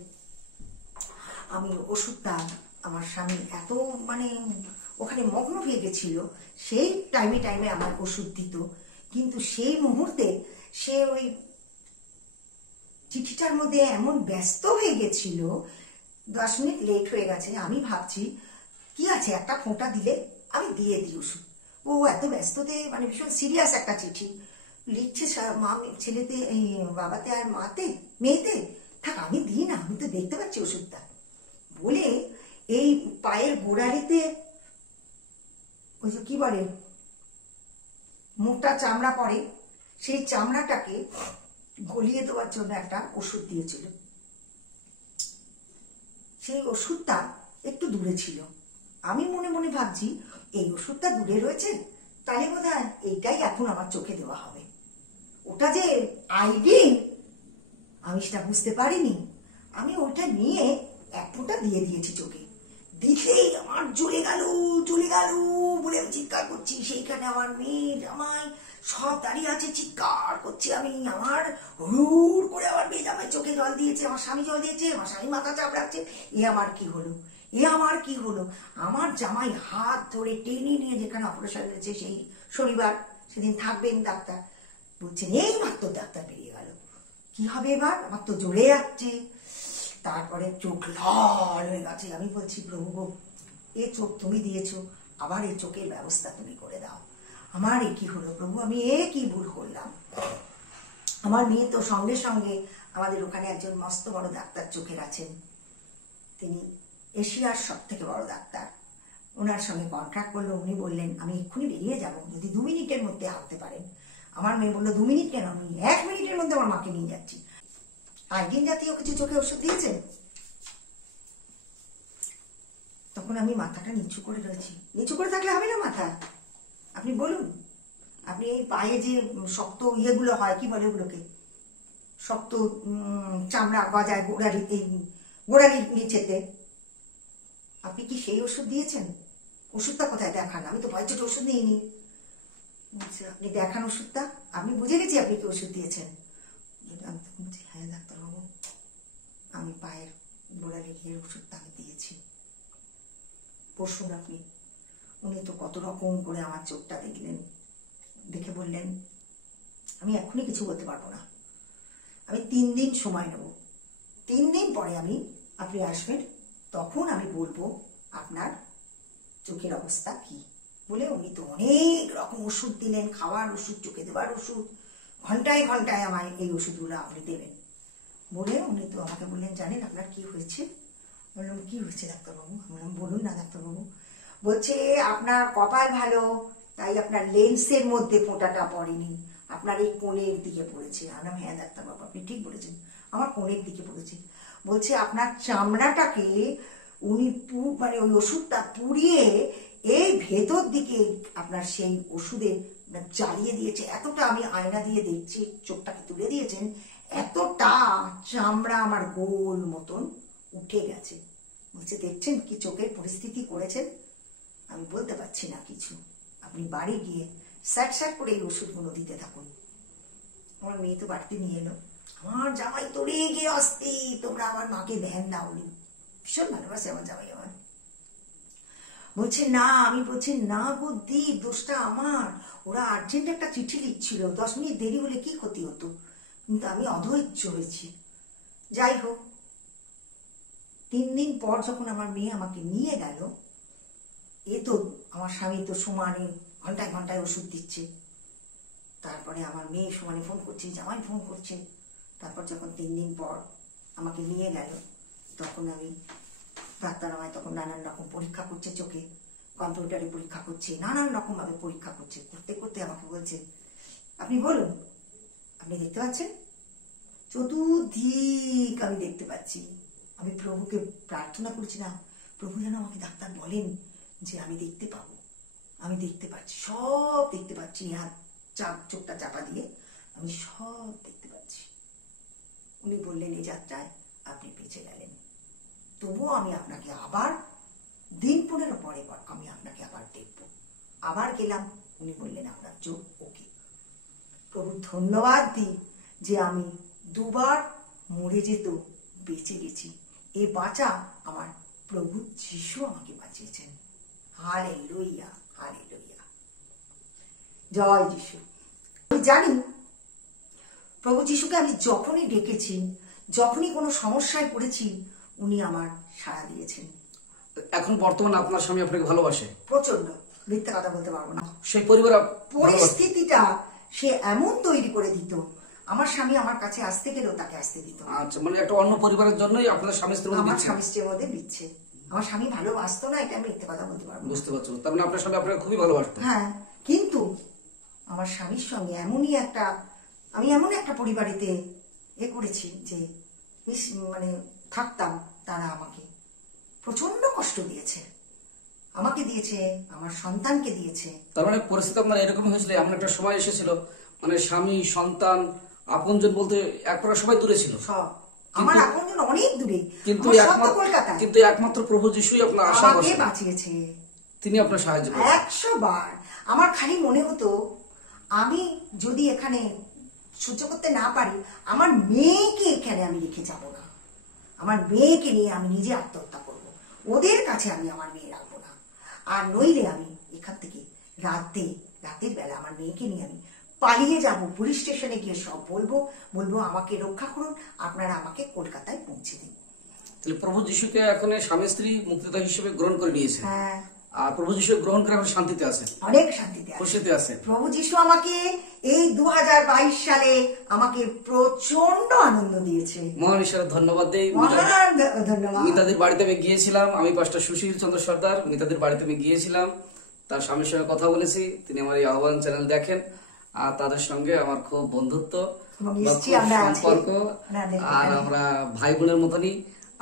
আমি ওষুধটা, আমার স্বামী এত মানে ওখানে মগ্ন হয়ে গেছিল, সেই টাইমে আমার ওষুধ দিত, কিন্তু সেই মুহূর্তে সে ওই চিঠিটার মধ্যে এমন ব্যস্ত হয়ে গেছিল, 10 মিনিট লেট হয়ে গেছে। আমি ভাবছি কি আছে, একটা ফোঁটা দিলে আমি দিয়ে দিই ওষুধ। ও এত ব্যস্ততে মানে ভীষণ সিরিয়াস একটা চিঠি লিখছে, মা ছেলেতে, এই বাবাতে আর মাতে, মেয়েতে, থাক আমি দিই না, আমি তো দেখতে পাচ্ছি ওষুধটা। বলে এই পায়ের গোড়ালিতে ওই যে কি বলে মোটা চামড়া পড়ে, সেই চামড়াটাকে গলিয়ে দেওয়ার জন্য একটা ওষুধ দিয়েছিল। সেই ওষুধটা একটু দূরে ছিল। আমি মনে মনে ভাবছি এই ওষুধটা দূরে রয়েছে, তাহলে বোধহয় এইটাই এখন আমার চোখে দেওয়া হবে। ওটা যে আইডিন আমি সেটা বুঝতে পারিনি। আমি ওইটা নিয়ে এক ফোঁটা দিয়ে দিয়েছি চোখে। দিতেই আমার জ্বলে গেল বলে আমি চিৎকার করছি। সেইখানে আমার মেয়ে জামাই সব দাঁড়িয়ে আছে, চিৎকার করছি আমি। আমার হুড় করে আমার মেয়ে জামাই চোখে জল দিয়েছে, আমার স্বামী জল দিয়েছে, আমার স্বামী মাথা চাপড়াচ্ছে। এ আমার কি হলো, এ আমার কি হলো! আমার জামাই হাত ধরে টেনে নিয়ে, যেখানে অপারেশন হয়েছে সেই শনিবার, সেদিন থাকবেন ডাক্তার, বলছেন এই মাত্র ডাক্তার বেরিয়ে গেল, কি হবে এবার, আমার তো জ্বলে যাচ্ছে। তারপরে চোখ লাল হয়ে গেছে। আমি বলছি প্রভু, এ চোখ তুমি দিয়েছো, আবার এই চোখের ব্যবস্থা তুমি করে দাও। আমার এ কি হলো প্রভু, আমি এ কি ভুল করলাম! আমার মেয়ে তো সঙ্গে সঙ্গে আমাদের ওখানে একজন মস্ত বড় ডাক্তার চোখের আছেন, তিনি এশিয়ার সব থেকে বড় ডাক্তার, ওনার সঙ্গে কন্ট্রাক্ট করলো। উনি বললেন আমি এক্ষুনি বেরিয়ে যাব, যদি 2 মিনিটের মধ্যে আসতে পারেন। আমার মেয়ে বললো 2 মিনিট কেন, আমি 1 মিনিটের মধ্যে আমার মাকে নিয়ে যাচ্ছি। আইডিন জাতীয় কিছু চোখে ওষুধ দিয়েছে। তখন আমি মাথাটা নিচু করে রয়েছি। নিচু করে থাকলে হবে না মাথা? আপনি বলুন, আপনি এই পায়ে যে শক্ত ইয়েগুলো হয়, কি বলে ওগুলোকে, শক্ত চামড়া গজায় গোড়ালি, এই গোড়ালির নিচেতে, আপনি কি সেই ওষুধ দিয়েছেন? ওষুধটা কোথায় দেখান? আমি তো ভয়চোট ওষুধ নিইনি। আপনি দেখান ওষুধটা। আমি বুঝে গেছি আপনি কি ওষুধ দিয়েছেন। আমি তখন বলছি, হ্যাঁ ডাক্তারবাবু, আমি পায়ের গোড়ালির এর ওষুধটা আমি দিয়েছি। বসুন আপনি। উনি তো কত রকম করে আমার চোখটা দেখলেন, দেখে বললেন, আমি এখনই কিছু বলতে পারবো না, আমি 3 দিন সময় নেব, 3 দিন পরে আপনি আসবেন, তখন আমি বলবো আপনার চোখের অবস্থা কি। বলে উনি তো অনেক রকম ওষুধ দিলেন, খাওয়ার ওষুধ, চোখে দেওয়ার ওষুধ, ঘন্টায় ঘন্টায় আমায় এই ওষুধগুলো আপনি দেবেন। বলে উনি তো আমাকে বললেন, জানেন আপনার কি হয়েছে? বললাম, কি হয়েছে ডাক্তারবাবু? বললাম, বলুন না ডাক্তারবাবু। বলছে, আপনার কপাল ভালো, তাই আপনার লেন্সের মধ্যে ফোঁটাটা পড়েনি, আপনার এই কোণের দিকে পড়েছে। আমি, হ্যাঁ ডাক্তারবাবু আপনি ঠিক বলেছেন, আমার কোণের দিকে পড়েছে। বলছে, আপনার চামড়াটাকে উনি মানে ওই ওষুধটা পুড়িয়ে এই ভেতর দিকে আপনার সেই ওষুধে জ্বালিয়ে দিয়েছে। এতটা, আমি আয়না দিয়ে দেখছি, চোখটাকে তুলে দিয়েছেন, এতটা চামড়া আমার গোল মতন উঠে গেছে। বলছে, দেখছেন কি চোখের পরিস্থিতি করেছেন? আমি বলতে পারছি না কিছু, আপনি বাড়ি গিয়ে স্যাট স্যাট করে এই ওষুধগুলো দিতে থাকুন। আমার মেয়ে তো বাড়িতে নিয়ে এলো। আমার জামাই তো রেগে অস্থি, তোমরা আমার মাকে ধ্যান দাওনি। ভীষণ ভালোবাসে আমার জামাই আমার। বলছে না, আমি বলছি না গো দীপ, দোষটা আমার, ওরা আর্জেন্ট একটা চিঠি লিখছিল, 10 মিনিট দেরি হলে কি ক্ষতি হতো, কিন্তু আমি অধৈর্য হয়েছি। যাই হোক, 3 দিন পর যখন আমার মেয়ে আমাকে নিয়ে গেল, এ তো আমার স্বামী তো সমানে ঘন্টায় ঘন্টায় ওষুধ দিচ্ছে। তারপরে আমার মেয়ে সমানে ফোন করছে, জামাই ফোন করছে। তারপর যখন 3 দিন পর আমাকে নিয়ে গেল, তখন আমি ডাক্তার আমায় তখন নানান রকম পরীক্ষা করছে, চোখে কম্পিউটারে পরীক্ষা করছে, নানান রকম ভাবে পরীক্ষা করছে। করতে করতে আমাকে বলছে, আপনি বলুন, আপনি দেখতে পাচ্ছেন? চতুর্দিক আমি দেখতে পাচ্ছি। আমি প্রভুকে প্রার্থনা করছি, না প্রভু যেন আমাকে ডাক্তার বলেন যে আমি দেখতে পাবো। আমি দেখতে পাচ্ছি, সব দেখতে পাচ্ছি, হাত চোখটা চাপা দিয়ে আমি সব দেখতে পাচ্ছি। উনি বললেন, এই যাত্রায় আপনি বেঁচে গেলেন, তবুও আমি আপনাকে আবার দিন 15 পরে আমি আপনাকে আবার দেখব। আবার গেলাম, উনি বললেন আপনার চোখ ওকে। প্রভু ধন্যবাদ দিই যে আমি 2 বার মরে যেত বেঁচে গেছি। এই বাঁচা আমার প্রভু যিশু আমাকে বাঁচিয়েছেন। হালেলুয়া, হালেলুয়া, জয় যিশু। আমি জানি প্রভু যিশুকে আমি যখনই ডেকেছি, যখনই কোনো সমস্যায় পড়েছি, উনি আমার সাড়া দিয়েছেন। এখন বর্তমানে আপনার স্বামী আপনাকে ভালোবাসে? প্রচন্ড, মিথ্যা কথা বলতে পারবো না। সেই পরিবার পরিস্থিতিটা সে এমন তৈরি করে দিত, আমার স্বামী আমার কাছে আসতে গেলেও তাকে আসতে দিত। আচ্ছা, মানে একটা অন্য পরিবারের জন্যই আপনার স্বামী স্ত্রীর মধ্যে আমার স্বামী স্ত্রীর মধ্যে বিচ্ছে। আমার স্বামী ভালোবাসতো না, এটা আমি মিথ্যে কথা বলতে পারবো। বুঝতে পারছো? তার মানে আপনার স্বামী আপনাকে খুবই ভালোবাসতেন। হ্যাঁ, কিন্তু আমার স্বামীর সঙ্গে আমি এমন একটা পরিবারেতে করেছি যে মানে থাকতাম, তারা আমাকে প্রচন্ড কষ্ট দিয়েছে, আমাকে দিয়েছে, আমার সন্তানকে দিয়েছে। তার মানে পরিস্থিতি আপনার এরকম হয়েছিল, এমন একটা সময় এসেছিল মানে স্বামী সন্তান আপনজন বলতে এক প্রকার সবাই দূরে ছিল, সব আমার আপনজন অনেক দূরে, কিন্তু কলকাতায়, কিন্তু একমাত্র প্রভু যিশুই আপনার আশা আমাকে বাঁচিয়েছে। তিনি আপনার সাহায্য করেছেন 100 বার। আমার খালি মনে হতো, আমি যদি এখানে সহ্য করতে না পারি, আমার মেয়েকে এখানে আমি রেখে যাব না, আমার মেয়েকে নিয়ে আমি নিজে আত্মহত্যা করব, ওদের কাছে আমি আমার মেয়ে রাখবো না। আর নইলে আমি এখান থেকে রাতের বেলা আমার মেয়েকে নিয়ে আমি পালিয়ে যাব, পুলিশ স্টেশনে গিয়ে সব বলবো আমাকে রক্ষা করুন, আপনারা আমাকে কলকাতায় পৌঁছে দিন। তাহলে প্রভু যিশুকে এখন স্বামী স্ত্রী মুক্তিদাতা হিসেবে গ্রহণ করে নিয়েছে। হ্যাঁ, আর প্রভু যিশু গ্রহণ করে এখন শান্তিতে আছে, অনেক শান্তিতে খুশিতে আছে। প্রভু যিশু আমাকে এই 2022 সালে আমাকে প্রচন্ড আনন্দ দিয়েছে। মহান ঈশ্বরের ধন্যবাদ দেই। ধন্যবাদ। মিতাদের বাড়িতে আমি গিয়েছিলাম, আমি পাস্টর সুশীল চন্দ্র সর্দার, মিতাদের বাড়িতে আমি গিয়েছিলাম, তার স্বামীর সঙ্গে কথা বলেছি, তিনি আমার এই আহ্বান চ্যানেল দেখেন। আর তাদের সঙ্গে আমার খুব বন্ধুত্ব এবং বা এসছি খুব আমরা আজকে সম্পর্ক। ওনাদের আর এখানে। আমরা ভাই বোনের মতনই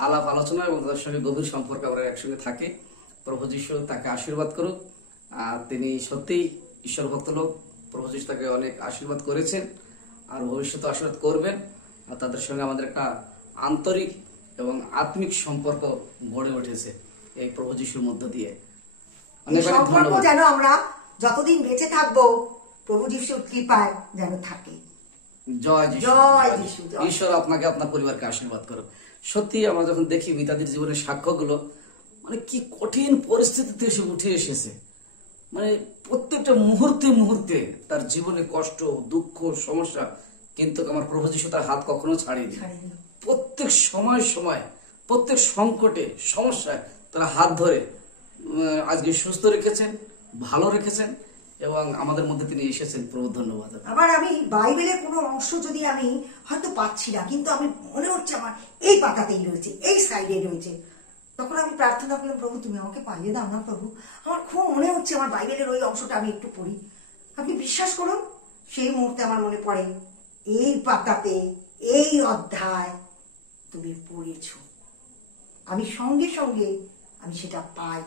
আলাপ আলোচনা এবং তাদের সঙ্গে গভীর সম্পর্ক আমরা একসঙ্গে থাকি। প্রভু যীশু তাকে আশীর্বাদ করুক। আর তিনি সত্যিই ঈশ্বর ভক্ত লোক। প্রভু যীশু তাকে অনেক আশীর্বাদ করেছেন আর ভবিষ্যতে আশীর্বাদ করবেন। আর তাদের সঙ্গে আমাদের একটা আন্তরিক এবং আত্মিক সম্পর্ক গড়ে উঠেছে এই প্রভু যীশুর মধ্য দিয়ে। এই অনেক অনেক সম্পর্ক ধন্যবাদ। যেন আমরা যতদিন বেঁচে থাকবো প্রভু যিশুর কৃপায় যেন থাকে। জয় যিশু। জয় যিশু, জয়। ঈশ্বর আপনাকে আপনার পরিবারকে আশীর্বাদ করুক। সত্যি আমরা যখন দেখি মিতাদির জীবনের সাক্ষ্যগুলো, মানে কি কঠিন পরিস্থিতিতে সে উঠে এসেছে, মানে প্রত্যেকটা মুহূর্তে মুহূর্তে তার জীবনে কষ্ট, দুঃখ, সমস্যা, কিন্তু আমার প্রভু যীশু তার হাত কখনো ছাড়েনি। ছাড়েনি। প্রত্যেক সময় সময় প্রত্যেক সংকটে সমস্যায় তারা হাত ধরে আজকে সুস্থ রেখেছেন, ভালো রেখেছেন এবং আমাদের মধ্যে তিনি এসেছেন। প্রভু ধন্যবাদ। আবার আমি বাইবেলের কোনো অংশ যদি আমি হয়তো পাচ্ছি না, কিন্তু আমি মনে হচ্ছে আমার এই পাতাতেই রয়েছে, এই সাইডে রয়েছে, তখন আমি প্রার্থনা করলাম, প্রভু তুমি আমাকে পাইয়ে দাও না প্রভু, আমার খুব মনে হচ্ছে আমার বাইবেলের ওই অংশটা আমি একটু পড়ি। আপনি বিশ্বাস করুন, সেই মুহূর্তে আমার মনে পড়ে এই পাতাতে এই অধ্যায় তুমি পড়েছ। আমি সঙ্গে সঙ্গে আমি সেটা পাই।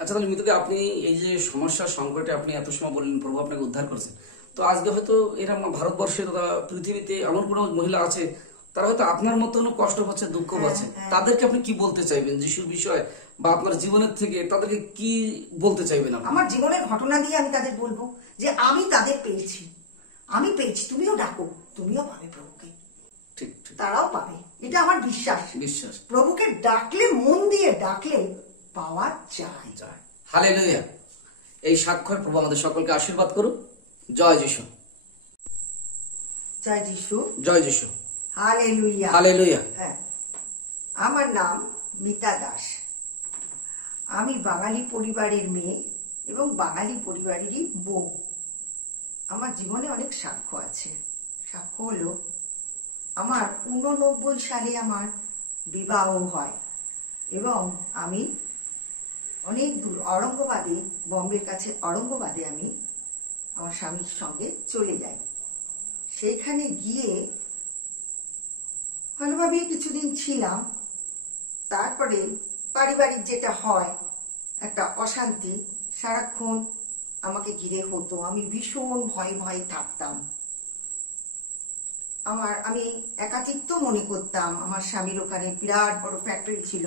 আচ্ছা, তাহলে মিতাদি, আপনি এই যে সমস্যার সংকটে আপনি এত সময় বললেন প্রভু আপনাকে উদ্ধার করেছেন, তো আজকে হয়তো এরকম ভারতবর্ষে তথা পৃথিবীতে এমন কোনো মহিলা আছে তারা হয়তো আপনার মতন কষ্ট পাচ্ছে, দুঃখ পাচ্ছে, তাদেরকে আপনি কি বলতে চাইবেন যিশুর বিষয়ে, বা আপনার জীবনের থেকে তাদেরকে কি বলতে চাইবেন আপনি? আমার জীবনের ঘটনা দিয়ে আমি তাদের বলবো যে আমি তাদের পেয়েছি, আমি পেয়েছি, তুমিও ডাকো, তুমিও পাবে প্রভুকে, ঠিক ঠিক, তারাও পাবে, এটা আমার বিশ্বাস। বিশ্বাস। প্রভুকে ডাকলে, মন দিয়ে ডাকলে পাওয়া যায়। জয় হালেলুয়া। এই সাক্ষ্য প্রভু আমাদের সকলকে আশীর্বাদ করুন। জয় যিশু। জয় যিশু। জয় যিশু। হালেলুয়া। হালেলুয়া। হ্যাঁ, আমার নাম মিতা দাস। আমি বাঙালি পরিবারের মেয়ে এবং বাঙালি পরিবারেরই বউ। আমার জীবনে অনেক সাক্ষ্য আছে। সাক্ষ্য হলো, আমার 89 সালে আমার বিবাহ হয় এবং আমি অনেক দূর অরঙ্গবাদে, বম্বের কাছে অরঙ্গবাদে আমি আমার স্বামীর সঙ্গে চলে যাই। সেইখানে গিয়ে ভালোভাবেই কিছুদিন ছিলাম। তারপরে পারিবারিক যেটা হয়, একটা অশান্তি সারাক্ষণ আমাকে ঘিরে হতো। আমি ভীষণ ভয়ে ভয়ে থাকতাম। আমি একাকিত্ব মনে করতাম। আমার স্বামীর ওখানে বিরাট বড় ফ্যাক্টরি ছিল,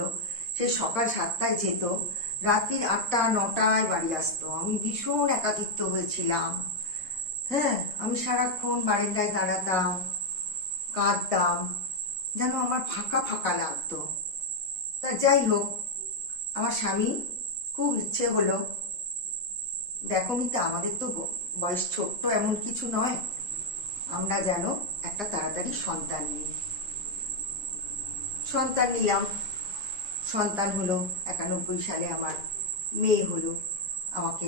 সে সকাল 7টায় যেত, রাত্রি 8টা 9টায় বাড়ি আসতো। আমি ভীষণ একাকিত্ব হয়েছিলাম। হ্যাঁ, আমি সারাক্ষণ বারান্দায় দাঁড়াতাম, কাঁদতাম, যেন আমার ফাঁকা ফাঁকা লাগতো। তা যাই হোক, আমার স্বামী খুব ইচ্ছে হলো, দেখো মিতা, আমাদের তো বয়স ছোট্ট এমন কিছু নয়, আমরা যেন একটা তাড়াতাড়ি সন্তান নিই। সন্তান নিলাম, সন্তান হলো। 91 সালে আমার মেয়ে হলো। আমাকে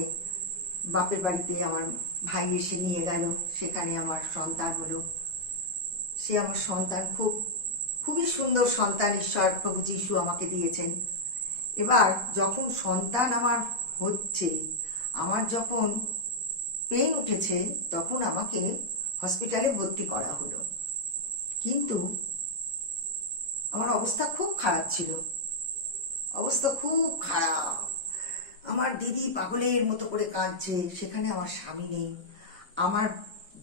বাপের বাড়িতে আমার ভাই এসে নিয়ে গেল, সেখানে আমার সন্তান হলো। সে আমার সন্তান খুবই সুন্দর সন্তান ঈশ্বর প্রভু যিশু আমাকে দিয়েছেন। এবার যখন সন্তান আমার হচ্ছে, আমার যখন পেন উঠেছে, তখন আমাকে হসপিটালে ভর্তি করা হলো। কিন্তু আমার অবস্থা খুব খারাপ ছিল, অবস্থা খুব খারাপ। আমার দিদি পাগলের মতো করে কাঁদছে, সেখানে আমার স্বামী নেই। আমার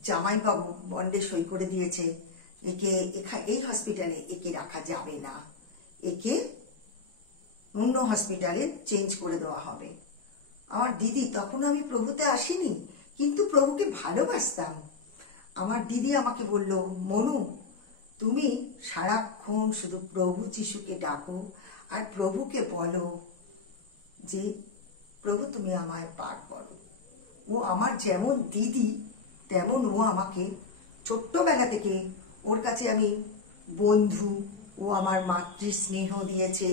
জামাইবাবু বন্ডে সই করে দিয়েছে, একে এই হসপিটালে একে রাখা যাবে না, একে অন্য হসপিটালে চেঞ্জ করে দেওয়া হবে। আমার দিদি, তখন আমি প্রভুতে আসিনি, কিন্তু প্রভুকে ভালোবাসতাম। আমার দিদি আমাকে বলল, মনু, তুমি সারাক্ষণ শুধু প্রভু যিশুকে ডাকো আর প্রভুকে বলো যে প্রভু তুমি আমায় পার করো। ও আমার যেমন দিদি, তেমন ও আমাকে ছোট্টবেলা থেকে, ওর কাছে আমি বন্ধু, ও আমার মাতৃ স্নেহ দিয়েছে,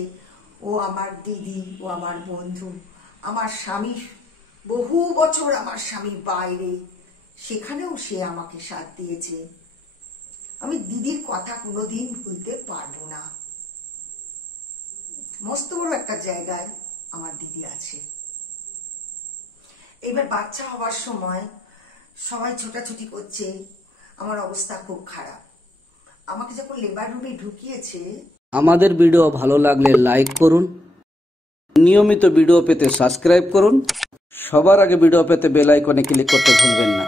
ও আমার দিদি, ও আমার বন্ধু। আমার স্বামী, বহু বছর আমার স্বামী বাইরে, সেখানেও সে আমাকে সাথ দিয়েছে। আমি দিদির কথা কোনোদিন ভুলতে পারবো না। মস্ত বড় একটা জায়গায় আমার দিদি আছে। এবার বাচ্চা হওয়ার সময় সবাই ছোটাছুটি করছে, আমার অবস্থা খুব খারাপ। আমাকে যখন লেবার রুমে ঢুকিয়েছে, আমাদের ভিডিও ভালো লাগলে লাইক করুন, নিয়মিত ভিডিও পেতে সাবস্ক্রাইব করুন, সবার আগে ভিডিও পেতে বেল আইকনে ক্লিক করতে ভুলবেন না।